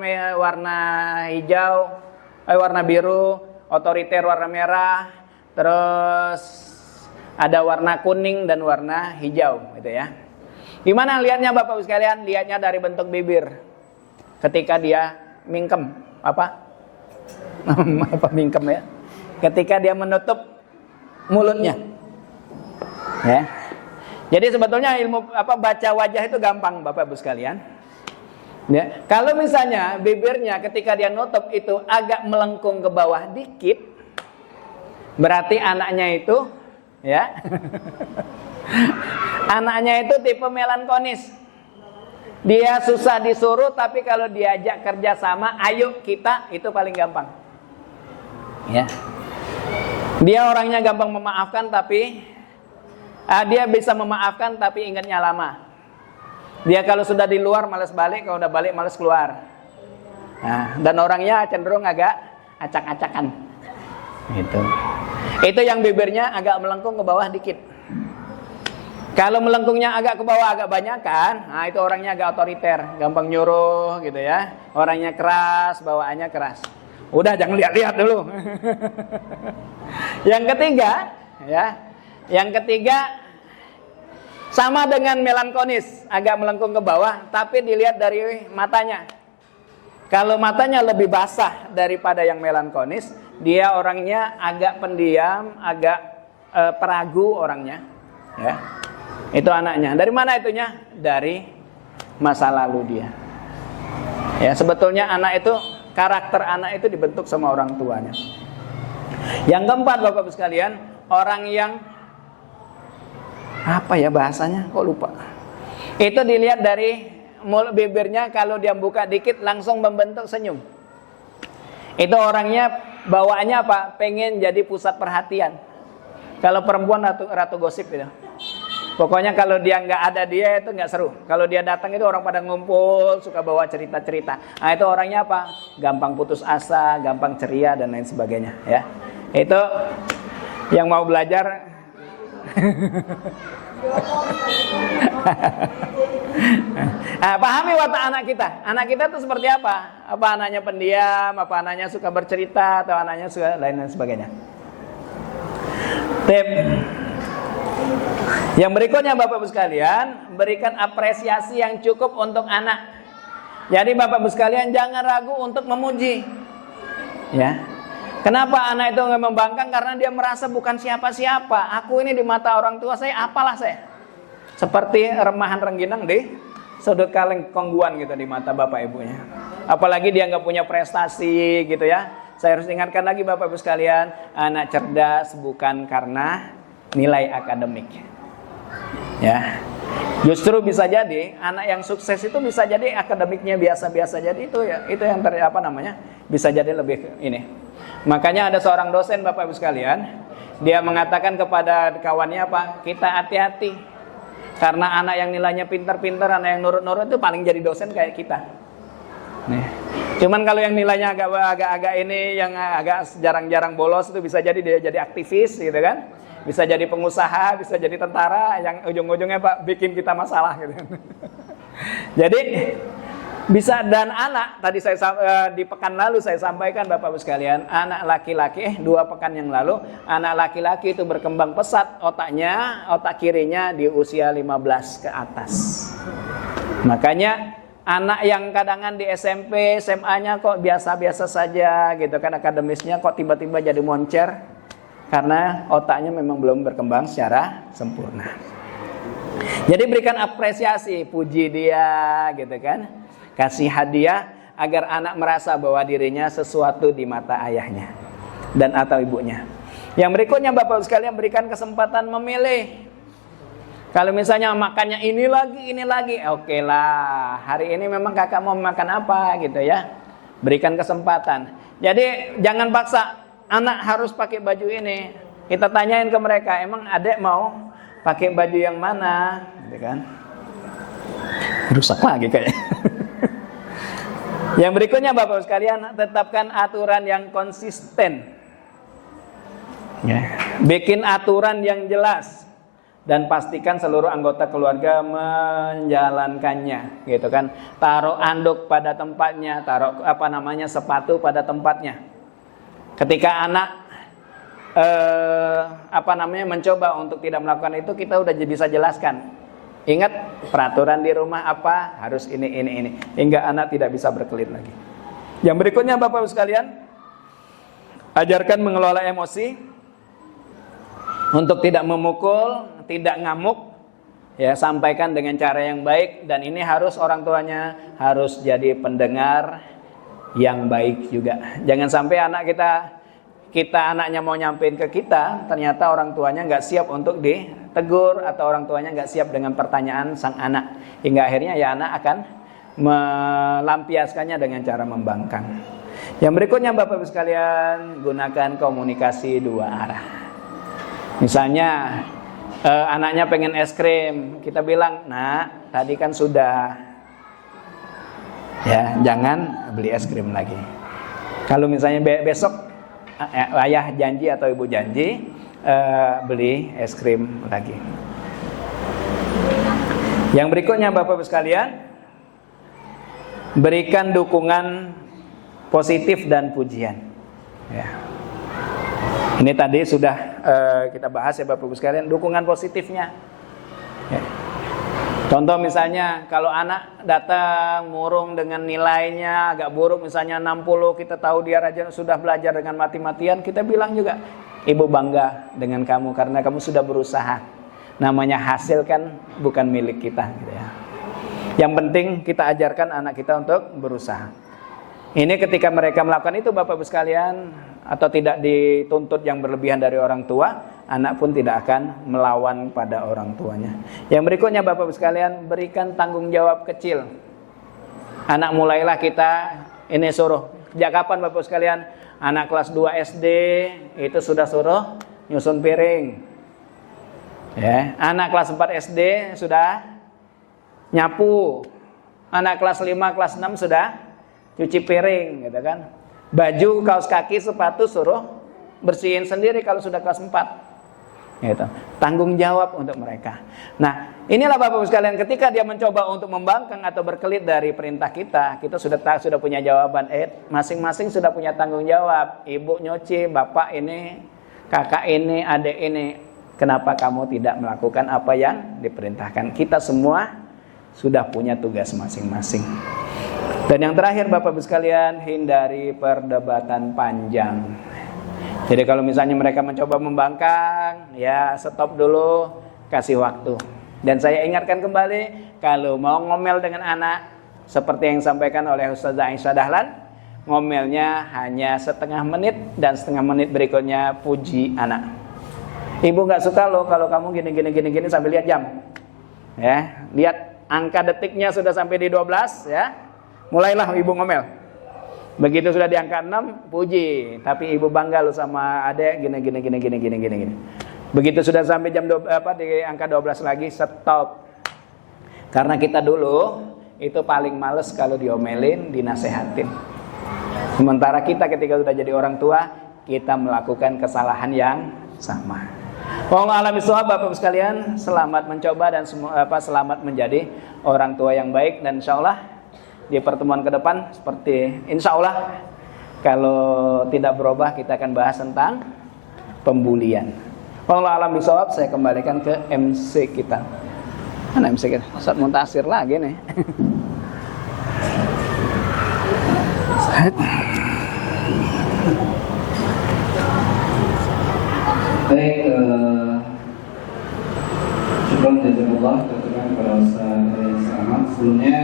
hijau, warna biru, otoriter warna merah, terus ada warna kuning dan warna hijau gitu ya. Gimana lihatnya Bapak Ibu sekalian? Lihatnya dari bentuk bibir. Ketika dia mingkem, mingkem ya. Ketika dia menutup mulutnya. Ya. Jadi sebetulnya ilmu baca wajah itu gampang Bapak Ibu sekalian. Ya, kalau misalnya bibirnya ketika dia nutup itu agak melengkung ke bawah dikit, berarti anaknya itu ya anaknya itu tipe melankolis. Dia susah disuruh, tapi kalau diajak kerja sama, ayo kita, itu paling gampang. Ya. Dia orangnya gampang memaafkan, tapi dia bisa memaafkan tapi ingatnya lama. Dia kalau sudah di luar malas balik, kalau udah balik malas keluar. Nah, dan orangnya cenderung agak acak-acakan. Gitu. Itu yang bibirnya agak melengkung ke bawah dikit. Kalau melengkungnya agak ke bawah agak banyak kan, nah itu orangnya agak otoriter, gampang nyuruh gitu ya. Orangnya keras, bawaannya keras. Udah jangan lihat-lihat dulu. Yang ketiga, ya. Yang ketiga sama dengan melankolis, agak melengkung ke bawah, tapi dilihat dari matanya. Kalau matanya lebih basah daripada yang melankolis, dia orangnya agak pendiam, agak peragu orangnya. Ya. Itu anaknya. Dari mana itunya? Dari masa lalu dia. Ya, sebetulnya anak itu, karakter anak itu dibentuk sama orang tuanya. Yang keempat, Bapak-Ibu sekalian, orang yang apa ya bahasanya? Kok lupa? Itu dilihat dari mulut bibirnya, kalau dia buka dikit langsung membentuk senyum. Itu orangnya bawaannya apa? Pengen jadi pusat perhatian. Kalau perempuan ratu gosip gitu. Pokoknya kalau dia nggak ada dia itu nggak seru. Kalau dia datang itu orang pada ngumpul, suka bawa cerita-cerita. Nah itu orangnya apa? Gampang putus asa, gampang ceria dan lain sebagainya. Ya, itu yang mau belajar. Nah, pahami watak anak kita. Anak kita itu seperti apa? Apa anaknya pendiam? Apa anaknya suka bercerita? Atau anaknya suka lain dan sebagainya? Tip yang berikutnya, Bapak-Ibu sekalian, berikan apresiasi yang cukup untuk anak. Jadi Bapak-Ibu sekalian jangan ragu untuk memuji. Ya. Kenapa anak itu nggak membangkang? Karena dia merasa bukan siapa-siapa. Aku ini di mata orang tua saya, apalah saya. Seperti remahan rengginang di sudut kaleng kongguan gitu di mata bapak ibunya. Apalagi dia nggak punya prestasi gitu ya. Saya harus ingatkan lagi Bapak-Ibu sekalian, anak cerdas bukan karena nilai akademik. Ya. Justru bisa jadi anak yang sukses itu bisa jadi akademiknya biasa-biasa, jadi itu yang bisa jadi lebih ini. Makanya ada seorang dosen Bapak-Ibu sekalian, dia mengatakan kepada kawannya apa? Kita hati-hati. Karena anak yang nilainya pintar-pintar, anak yang nurut-nurut itu paling jadi dosen kayak kita. Nih. Cuman kalau yang nilainya agak ini, yang agak jarang-jarang bolos itu bisa jadi dia jadi aktivis gitu kan. Bisa jadi pengusaha, bisa jadi tentara, yang ujung-ujungnya Pak bikin kita masalah gitu. Jadi bisa, dan anak tadi saya di pekan lalu saya sampaikan Bapak-Ibu sekalian, anak laki-laki 2 pekan yang lalu, anak laki-laki itu berkembang pesat otaknya, otak kirinya di usia 15 ke atas. Makanya anak yang kadangan di SMP, SMA-nya kok biasa-biasa saja gitu kan, akademisnya kok tiba-tiba jadi moncer. Karena otaknya memang belum berkembang secara sempurna. Jadi berikan apresiasi, puji dia gitu kan. Kasih hadiah agar anak merasa bahwa dirinya sesuatu di mata ayahnya dan atau ibunya. Yang berikutnya Bapak sekalian, berikan kesempatan memilih. Kalau misalnya makannya ini lagi, oke lah. Hari ini memang kakak mau makan apa gitu ya. Berikan kesempatan. Jadi jangan paksa. Anak harus pakai baju ini. Kita tanyain ke mereka, emang adek mau pakai baju yang mana? Gitu kan? Rusak lagi kayaknya. Yang berikutnya Bapak sekalian, tetapkan aturan yang konsisten. Ya. Bikin aturan yang jelas dan pastikan seluruh anggota keluarga menjalankannya, gitu kan? Taruh anduk pada tempatnya, taruh sepatu pada tempatnya. Ketika anak mencoba untuk tidak melakukan itu, kita udah bisa jelaskan. Ingat peraturan di rumah apa, harus ini, hingga anak tidak bisa berkelit lagi. Yang berikutnya Bapak-Ibu sekalian, ajarkan mengelola emosi untuk tidak memukul, tidak ngamuk, ya sampaikan dengan cara yang baik, dan ini harus orang tuanya harus jadi pendengar yang baik juga. Jangan sampai anak kita anaknya mau nyampein ke kita, ternyata orang tuanya nggak siap untuk ditegur, atau orang tuanya nggak siap dengan pertanyaan sang anak, hingga akhirnya ya anak akan melampiaskannya dengan cara membangkang. Yang berikutnya Bapak Ibu sekalian, gunakan komunikasi dua arah. Misalnya anaknya pengen es krim, kita bilang, "Nak, tadi kan sudah, ya jangan beli es krim lagi." Kalau misalnya besok ayah janji atau ibu janji beli es krim lagi. Yang berikutnya Bapak Ibu sekalian, berikan dukungan positif dan pujian. Ya. Ini tadi sudah kita bahas ya Bapak Ibu sekalian, dukungan positifnya. Ya. Contoh misalnya kalau anak datang murung dengan nilainya agak buruk, misalnya 60, kita tahu dia rajin sudah belajar dengan mati-matian, kita bilang juga, "Ibu bangga dengan kamu karena kamu sudah berusaha. Namanya hasil kan bukan milik kita." Gitu ya. Yang penting kita ajarkan anak kita untuk berusaha. Ini ketika mereka melakukan itu Bapak Ibu sekalian, atau tidak dituntut yang berlebihan dari orang tua, anak pun tidak akan melawan pada orang tuanya. Yang berikutnya Bapak Ibu sekalian, berikan tanggung jawab kecil. Anak mulailah kita ini suruh. Sejak kapan Bapak Ibu sekalian? Anak kelas 2 SD itu sudah suruh nyusun piring. Ya, anak kelas 4 SD sudah nyapu. Anak kelas 5, kelas 6 sudah cuci piring, gitu kan. Baju, kaos kaki, sepatu suruh bersihin sendiri kalau sudah kelas 4. Gitu. Tanggung jawab untuk mereka. Nah, inilah Bapak Ibu sekalian, ketika dia mencoba untuk membangkang atau berkelit dari perintah kita sudah punya jawaban. Masing-masing sudah punya tanggung jawab. Ibu nyuci, bapak ini, kakak ini, adik ini. Kenapa kamu tidak melakukan apa yang diperintahkan? Kita semua sudah punya tugas masing-masing. Dan yang terakhir Bapak Ibu sekalian, hindari perdebatan panjang. Jadi kalau misalnya mereka mencoba membangkang, ya stop dulu, kasih waktu. Dan saya ingatkan kembali, kalau mau ngomel dengan anak, seperti yang disampaikan oleh Ustazah Aisyah Dahlan, ngomelnya hanya setengah menit, dan setengah menit berikutnya puji anak. Ibu nggak suka loh kalau kamu gini sambil lihat jam. Ya, lihat angka detiknya sudah sampai di 12 ya. Mulailah ibu ngomel. Begitu sudah di angka 6, puji. Tapi ibu bangga lu sama adek gini. Begitu sudah sampai jam di angka 12 lagi, stop. Karena kita dulu itu paling males kalau diomelin, dinasehatin. Sementara kita ketika sudah jadi orang tua, kita melakukan kesalahan yang sama. Wallahu a'lam bishawab. Bapak Ibu sekalian, selamat mencoba dan selamat menjadi orang tua yang baik, dan insyaallah di pertemuan ke depan seperti insyaallah kalau tidak berubah kita akan bahas tentang pembulian. Wallahu a'lam bishawab. Saya kembalikan ke MC kita. Mana MC kita? Ustaz Muntasir lagi nih. Baik, syukur jazakallah kepada Ustaz Selamat. Sebelumnya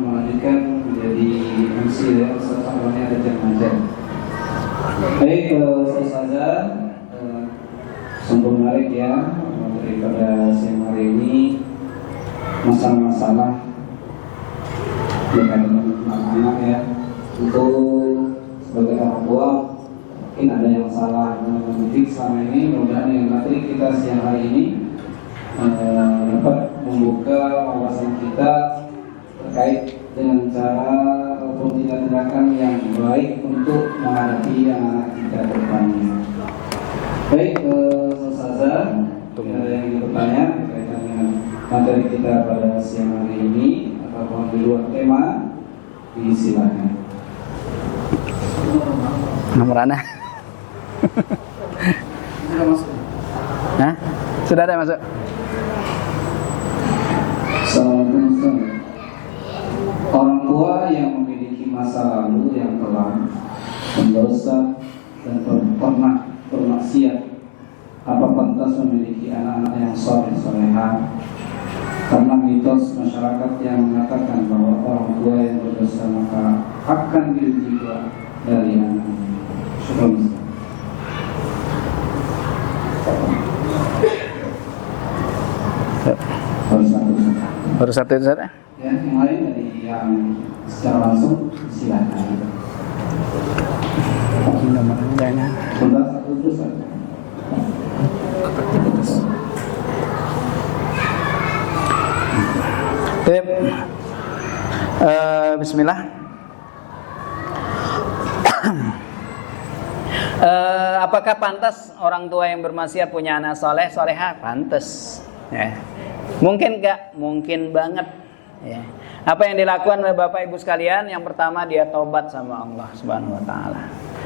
melanjutkan menjadi MC ya, sesamanya ada jam ajar. Baik, Ustazah, sungguh menarik ya daripada siang hari ini masalah-masalah berkaitan dengan anak ya. Untuk sebagai orang tua mungkin ada yang salah mendidik selama ini. Mudah-mudahan yang nanti kita siang hari ini dapat membuka wawasan kita terkait dengan cara ataupun tindakan yang baik untuk menghadapi anak kita ke depannya. Baik, Ustazah, yang bertanya berkaitan dengan materi kita pada siang hari ini ataupun di luar tema, disilakan. Nomor anak. Sudah masuk. Hah? Sudah ada masuk. Assalamualaikum. Orang tua yang memiliki masa lalu yang kelam, pendosa dan pernah bermaksiat, apa pantas pantas memiliki anak-anak yang soleh soleha? Karena mitos masyarakat yang mengatakan bahwa orang tua yang berdosa maka akan diuji dari anak. Syukran. Baru satu Ustaz. Ya, yang lain dari yang secara langsung silakan. Jangan. Sudah satu terus saja. Bismillah. Apakah pantas orang tua yang bermaksiat punya anak soleh soleha? Pantas. Ya. Mungkin enggak? Mungkin banget. Ya. Apa yang dilakukan oleh Bapak Ibu sekalian? Yang pertama dia tobat sama Allah Subhanahu Wa Taala.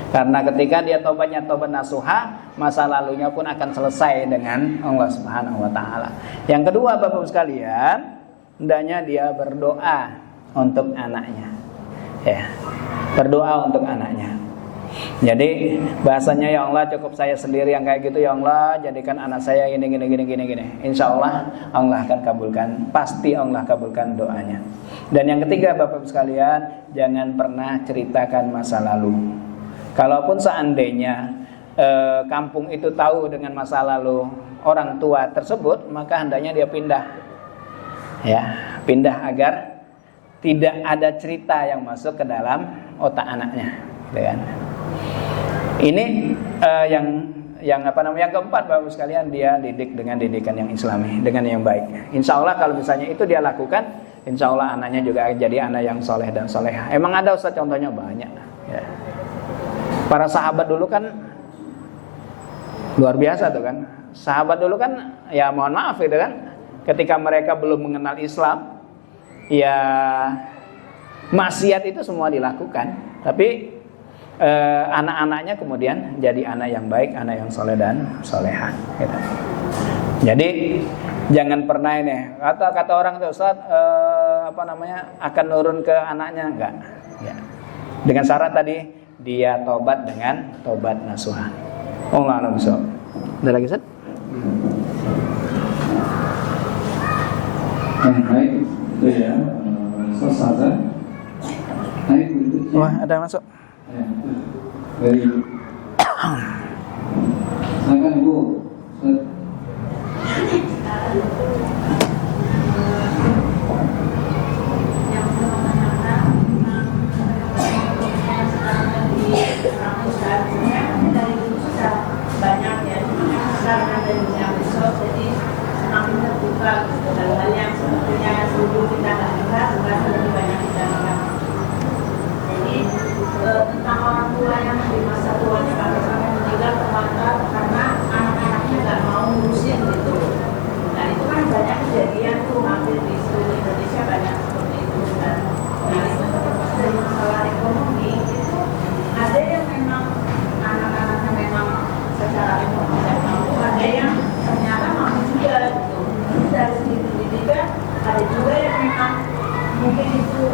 Karena ketika dia tobatnya tobat nasuha, masa lalunya pun akan selesai dengan Allah Subhanahu Wa Taala. Yang kedua Bapak Ibu sekalian, hendaknya dia berdoa untuk anaknya. Ya. Berdoa untuk anaknya. Jadi bahasanya, ya Allah cukup saya sendiri yang kayak gitu, ya Allah jadikan anak saya gini. Insya Allah Allah akan kabulkan, pasti Allah kabulkan doanya. Dan yang ketiga Bapak Ibu sekalian, jangan pernah ceritakan masa lalu. Kalaupun seandainya kampung itu tahu dengan masa lalu orang tua tersebut, maka hendaknya dia pindah. Ya, pindah agar tidak ada cerita yang masuk ke dalam otak anaknya, gitu kan? Ini yang keempat Bapak sekalian, dia didik dengan didikan yang Islami, dengan yang baik. Insya Allah kalau misalnya itu dia lakukan, insya Allah anaknya juga jadi anak yang soleh dan soleha. Emang ada Ustaz contohnya banyak. Ya. Para sahabat dulu kan luar biasa tuh kan. Sahabat dulu kan, ya mohon maaf gitu kan, ketika mereka belum mengenal Islam, ya maksiat itu semua dilakukan. Tapi anak-anaknya kemudian jadi anak yang baik, anak yang soleh dan soleha gitu. Jadi jangan pernah ini kata orang itu Ustaz akan nurun ke anaknya, enggak ya. Dengan syarat tadi dia tobat dengan tobat nasuha. Allah a'lam bishawab. Ada lagi Ustaz? Baik, itu ya. Selesai. Baik, berikutnya. Wah, ada masuk. Dari silakan Ibu. Banyak ya, karena dari dunia besok, jadi semakin terbuka hal-hal yang sebetulnya dulu kita nggak lihat, bukan lebih banyak kita lihat. Jadi tentang orang tua yang di masa tuanya sampai meninggal terlantar karena anak-anaknya nggak mau ngurusin gitu. Nah itu kan banyak kejadian tuh, hampir di seluruh Indonesia banyak seperti itu. Dan nah itu terlepas dari masalah ekonomi itu ada yang memang anak-anaknya memang secara ekonomi tidak mampu, ada yang ternyata mampu juga gitu. Dari segi pendidikan ada juga yang memang mungkin itu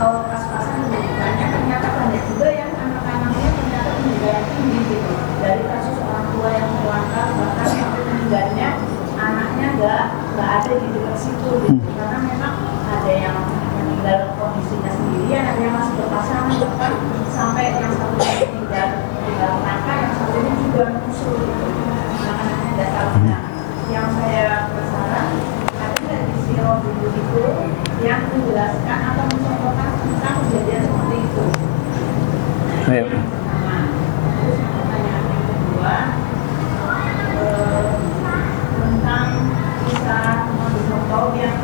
pas-pasan pendidikannya, ternyata banyak juga yang anak-anaknya ternyata pendidikan tinggi gitu. Dari kasus orang tua yang terlantar bahkan sampai meninggalnya anaknya nggak ada di dekat situ gitu. Karena memang ada yang meninggal kondisinya sendirian, ada yang masih berpasangan, bahkan sampai yang satunya tinggal rangka, yang satunya juga musuh gitu. Anak-anaknya nggak tahu. Nah, yang saya penasaran ada dari siro dulu itu yang menjelaskan atau mencontohkan tentang kejadian seperti itu. Ayo. Pertama, terus pertanyaan yang kedua tentang kisah Nabi Muhammad yang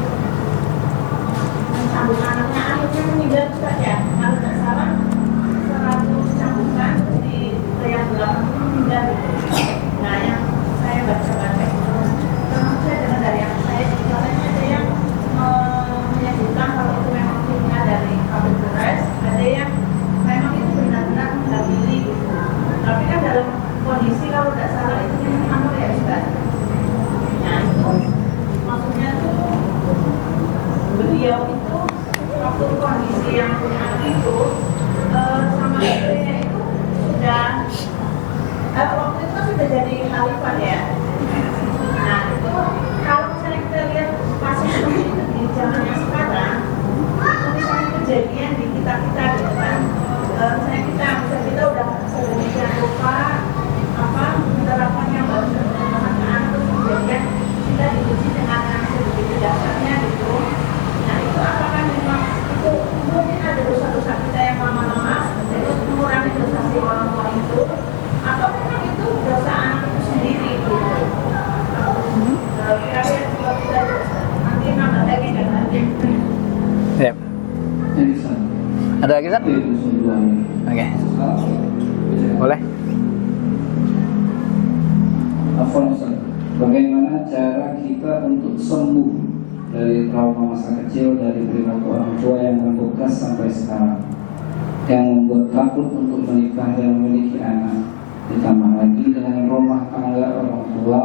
lagi Ustaz? Oke. Boleh? Afwan Ustaz, bagaimana cara kita untuk sembuh dari trauma masa kecil, dari perilaku orang tua yang membekas sampai sekarang, yang membuat takut untuk menikah dan memiliki anak, ditambah lagi dengan rumah tangga orang tua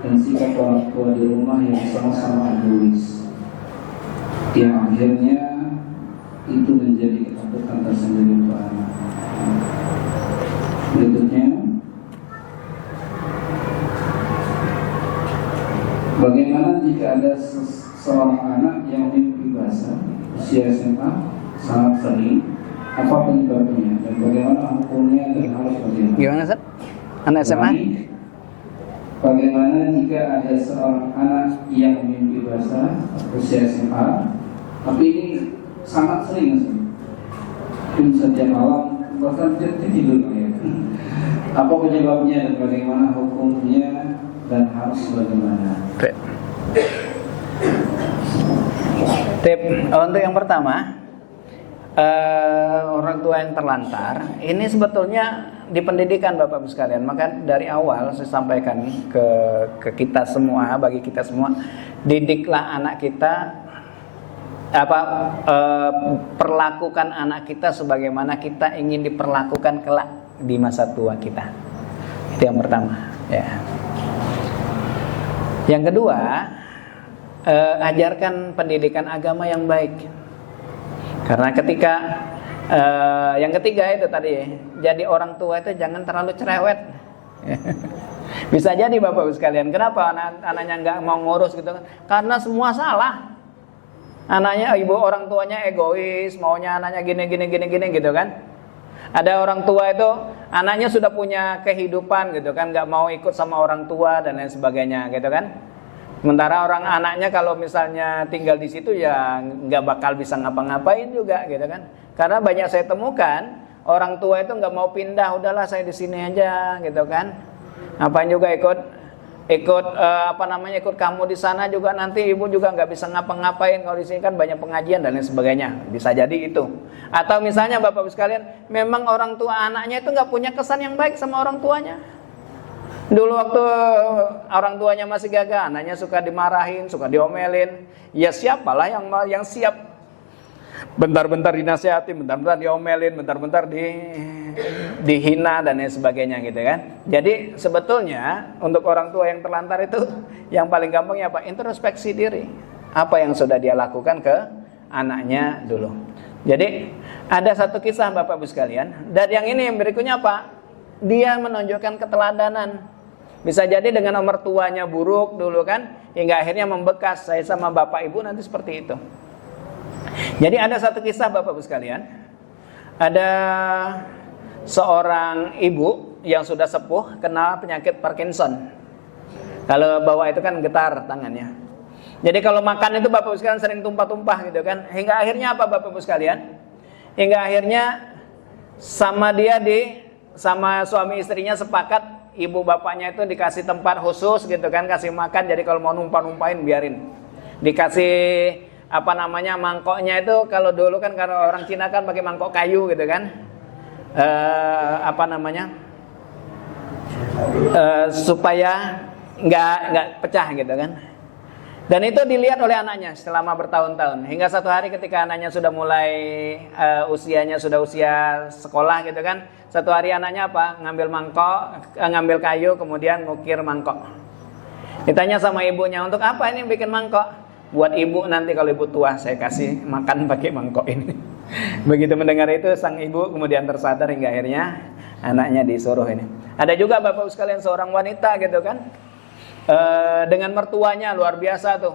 dan sikap orang tua di rumah yang sama-sama egois, yang akhirnya itu menjadi ketakutan tersendiri untuk anak. Berikutnya, bagaimana jika ada seorang anak yang mimpi basah usia SMA sangat sering, apa penyebabnya dan bagaimana hukumnya dan harus bagaimana? Gimana Ustaz? Anak SMA? Bagaimana jika ada seorang anak yang mimpi basah usia SMA, tapi ini sangat sering Ustaz, mungkin setiap malam bahkan dia tidur ya. Apa penyebabnya dan bagaimana hukumnya dan harus bagaimana? Tip untuk yang pertama, orang tua yang terlantar ini sebetulnya di pendidikan Bapak Ibu sekalian. Maka dari awal saya sampaikan ke kita semua, bagi kita semua, didiklah anak kita, perlakukan anak kita sebagaimana kita ingin diperlakukan kelak di masa tua kita. Itu yang pertama ya. Yang kedua, ajarkan pendidikan agama yang baik. Karena ketika yang ketiga itu tadi, jadi orang tua itu jangan terlalu cerewet. Bisa jadi Bapak Ibu sekalian, kenapa anaknya nggak mau ngurus gitu? Karena semua salah. Anaknya, ibu orang tuanya egois, maunya anaknya gini gitu kan? Ada orang tua itu anaknya sudah punya kehidupan gitu kan, nggak mau ikut sama orang tua dan lain sebagainya gitu kan? Sementara orang anaknya kalau misalnya tinggal di situ ya nggak bakal bisa ngapa-ngapain juga gitu kan? Karena banyak saya temukan orang tua itu nggak mau pindah, udahlah saya di sini aja gitu kan? Ngapain juga ikut ikut kamu di sana juga, nanti ibu juga nggak bisa ngapa-ngapain, kalau di sini kan banyak pengajian dan lain sebagainya. Bisa jadi itu. Atau misalnya Bapak Ibu sekalian, memang orang tua anaknya itu nggak punya kesan yang baik sama orang tuanya. Dulu waktu orang tuanya masih gagah, anaknya suka dimarahin, suka diomelin. Ya siapalah yang siap bentar-bentar dinasihati, bentar-bentar diomelin, bentar-bentar dihina dan lain sebagainya gitu kan. Jadi sebetulnya untuk orang tua yang terlantar itu yang paling gampangnya apa? Introspeksi diri. Apa yang sudah dia lakukan ke anaknya dulu. Jadi ada satu kisah Bapak Ibu sekalian, dan yang ini yang berikutnya apa? Dia menunjukkan keteladanan. Bisa jadi dengan mertuanya buruk dulu kan, hingga akhirnya membekas. Saya sama Bapak Ibu nanti seperti itu. Jadi ada satu kisah Bapak Ibu sekalian. Ada seorang ibu yang sudah sepuh kena penyakit Parkinson. Kalau bawa itu kan getar tangannya. Jadi kalau makan itu Bapak Ibu sekalian sering tumpah-tumpah gitu kan. Hingga akhirnya apa Bapak Ibu sekalian? Hingga akhirnya sama suami istrinya sepakat, ibu bapaknya itu dikasih tempat khusus gitu kan, kasih makan. Jadi kalau mau numpah-numpahin biarin. Dikasih mangkoknya itu, kalau dulu kan kalau orang Cina kan pakai mangkok kayu gitu kan, supaya nggak pecah gitu kan. Dan itu dilihat oleh anaknya selama bertahun-tahun, hingga satu hari ketika anaknya sudah mulai usia sekolah gitu kan, satu hari anaknya ngambil kayu kemudian ngukir mangkok. Ditanya sama ibunya, untuk apa ini bikin mangkok? Buat ibu nanti kalau ibu tua saya kasih makan pakai mangkok ini. Begitu mendengar itu sang ibu kemudian tersadar, hingga akhirnya anaknya disuruh ini. Ada juga Bapak sekalian seorang wanita gitu kan, dengan mertuanya luar biasa tuh,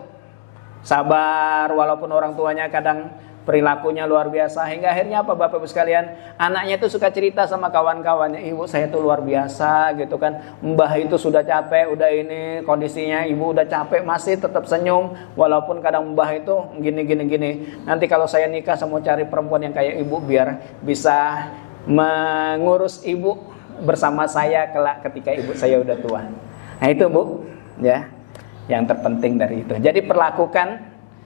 sabar walaupun orang tuanya kadang perilakunya luar biasa. Hingga akhirnya apa Bapak Ibu sekalian, anaknya itu suka cerita sama kawan-kawannya, ibu saya tuh luar biasa gitu kan, mbah itu sudah capek, udah ini kondisinya, ibu udah capek masih tetap senyum, walaupun kadang mbah itu gini. Nanti kalau saya nikah saya mau cari perempuan yang kayak ibu biar bisa mengurus ibu bersama saya kelak ketika ibu saya udah tua. Nah itu Bu ya, yang terpenting dari itu. Jadi perlakukan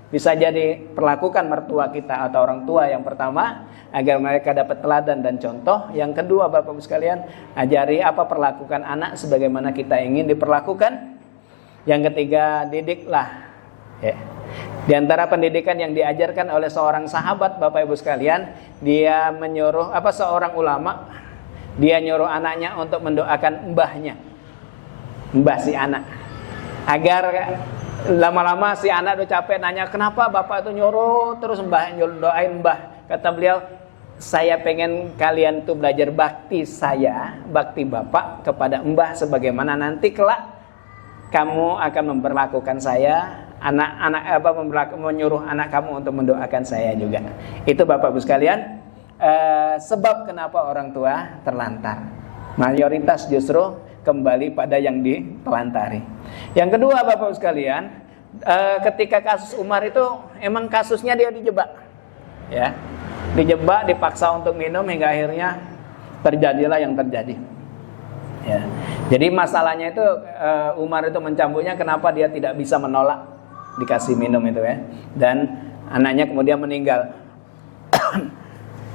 Bisa jadi perlakukan mertua kita atau orang tua yang pertama agar mereka dapat teladan dan contoh. Yang kedua, Bapak Ibu sekalian, ajari apa perlakukan anak sebagaimana kita ingin diperlakukan. Yang ketiga, didiklah. Ya. Di antara pendidikan yang diajarkan oleh seorang sahabat, Bapak Ibu sekalian, dia menyuruh seorang ulama, dia nyuruh anaknya untuk mendoakan mbahnya, mbah si anak, agar lama-lama si anak udah capek nanya, kenapa bapak itu nyuruh terus mbah doain mbah. Kata beliau, saya pengen kalian tuh belajar bakti saya, bakti bapak kepada mbah, sebagaimana nanti kelak kamu akan memperlakukan saya, menyuruh anak kamu untuk mendoakan saya juga. Itu Bapak Ibu sekalian, sebab kenapa orang tua terlantar. Mayoritas justru kembali pada yang ditelantari. Yang kedua, Bapak Ibu sekalian, ketika kasus Umar itu emang kasusnya dia dijebak, ya, dijebak, dipaksa untuk minum hingga akhirnya terjadilah yang terjadi. Ya. Jadi masalahnya itu Umar itu mencambuknya kenapa dia tidak bisa menolak dikasih minum itu ya, dan anaknya kemudian meninggal.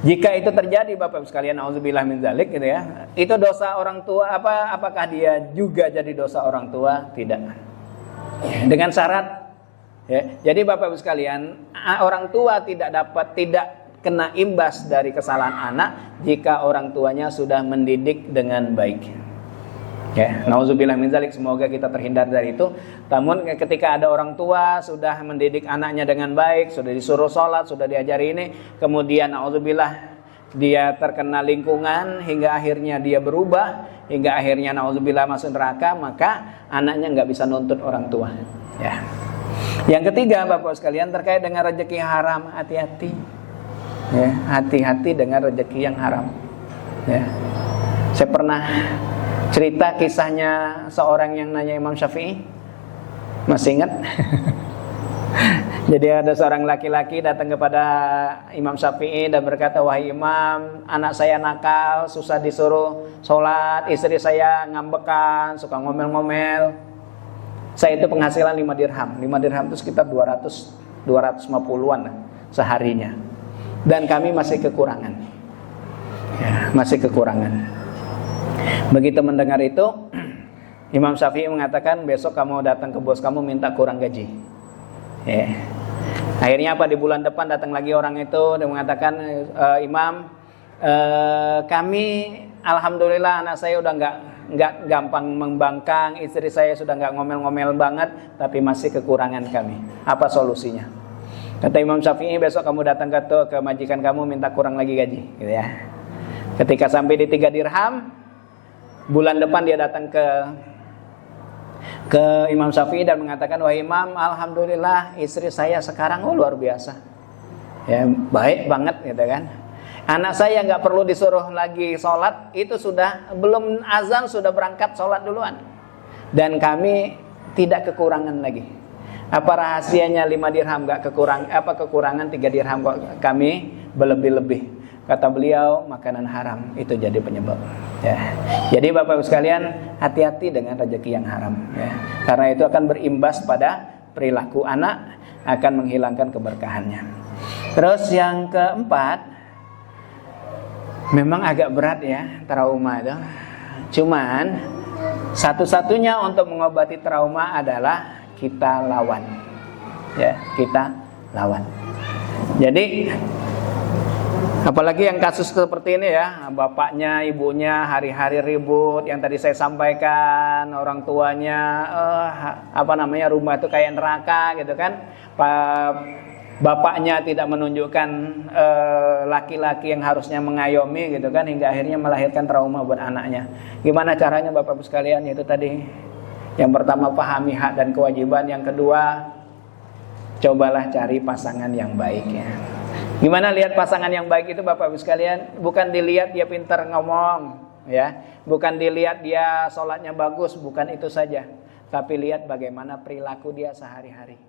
Jika itu terjadi Bapak Ibu sekalian, auzubillah min dzalik gitu ya. Itu dosa orang tua apakah dia juga jadi dosa orang tua? Tidak. Dengan syarat ya. Jadi Bapak Ibu sekalian, orang tua tidak kena imbas dari kesalahan anak jika orang tuanya sudah mendidik dengan baik. Ya, nauzubillah min dzalik, semoga kita terhindar dari itu. Namun ketika ada orang tua sudah mendidik anaknya dengan baik, sudah disuruh sholat, sudah diajari ini, kemudian nauzubillah dia terkena lingkungan hingga akhirnya dia berubah, hingga akhirnya nauzubillah masuk neraka, maka anaknya nggak bisa nuntut orang tua. Ya. Yang ketiga, Bapak sekalian, terkait dengan rezeki haram, hati-hati. Ya, hati-hati dengan rezeki yang haram. Ya. Saya pernah cerita kisahnya seorang yang nanya Imam Syafi'i. Masih ingat? Jadi ada seorang laki-laki datang kepada Imam Syafi'i dan berkata, wahai Imam, anak saya nakal, susah disuruh sholat, istri saya ngambekan, suka ngomel-ngomel. Saya itu penghasilan 5 dirham. 5 dirham itu sekitar 250-an seharinya. Dan kami masih kekurangan. Ya, masih kekurangan. Begitu mendengar itu, Imam Syafi'i mengatakan, besok kamu datang ke bos kamu minta kurang gaji. Ya. Akhirnya apa, di bulan depan datang lagi orang itu dan mengatakan, Imam, kami alhamdulillah anak saya udah nggak gampang membangkang, istri saya sudah nggak ngomel-ngomel banget, tapi masih kekurangan kami. Apa solusinya? Kata Imam Syafi'i, besok kamu datang ke majikan kamu minta kurang lagi gaji, gitu ya. Ketika sampai di 3 dirham, bulan depan dia datang ke Imam Syafi'i dan mengatakan, wahai Imam, alhamdulillah istri saya sekarang luar biasa, ya, baik banget gitu kan. Anak saya nggak perlu disuruh lagi sholat, itu sudah belum azan sudah berangkat sholat duluan, dan kami tidak kekurangan lagi. Apa rahasianya 5 dirham nggak kekurangan 3 dirham kok kami berlebih-lebih? Kata beliau, makanan haram itu jadi penyebab. Ya. Jadi Bapak Ibu sekalian, hati-hati dengan rezeki yang haram. Ya. Karena itu akan berimbas pada perilaku anak, akan menghilangkan keberkahannya. Terus yang keempat, memang agak berat ya trauma itu. Cuman satu-satunya untuk mengobati trauma adalah kita lawan. Ya, kita lawan. Jadi apalagi yang kasus seperti ini ya, bapaknya, ibunya hari-hari ribut, yang tadi saya sampaikan, orang tuanya rumah itu kayak neraka gitu kan. Bapaknya tidak menunjukkan laki-laki yang harusnya mengayomi gitu kan, hingga akhirnya melahirkan trauma buat anaknya. Gimana caranya Bapak Ibu sekalian? Itu tadi, yang pertama pahami hak dan kewajiban, yang kedua cobalah cari pasangan yang baik ya. Gimana lihat pasangan yang baik itu Bapak Ibu sekalian? Bukan dilihat dia pintar ngomong ya, bukan dilihat dia sholatnya bagus, bukan itu saja, tapi lihat bagaimana perilaku dia sehari-hari.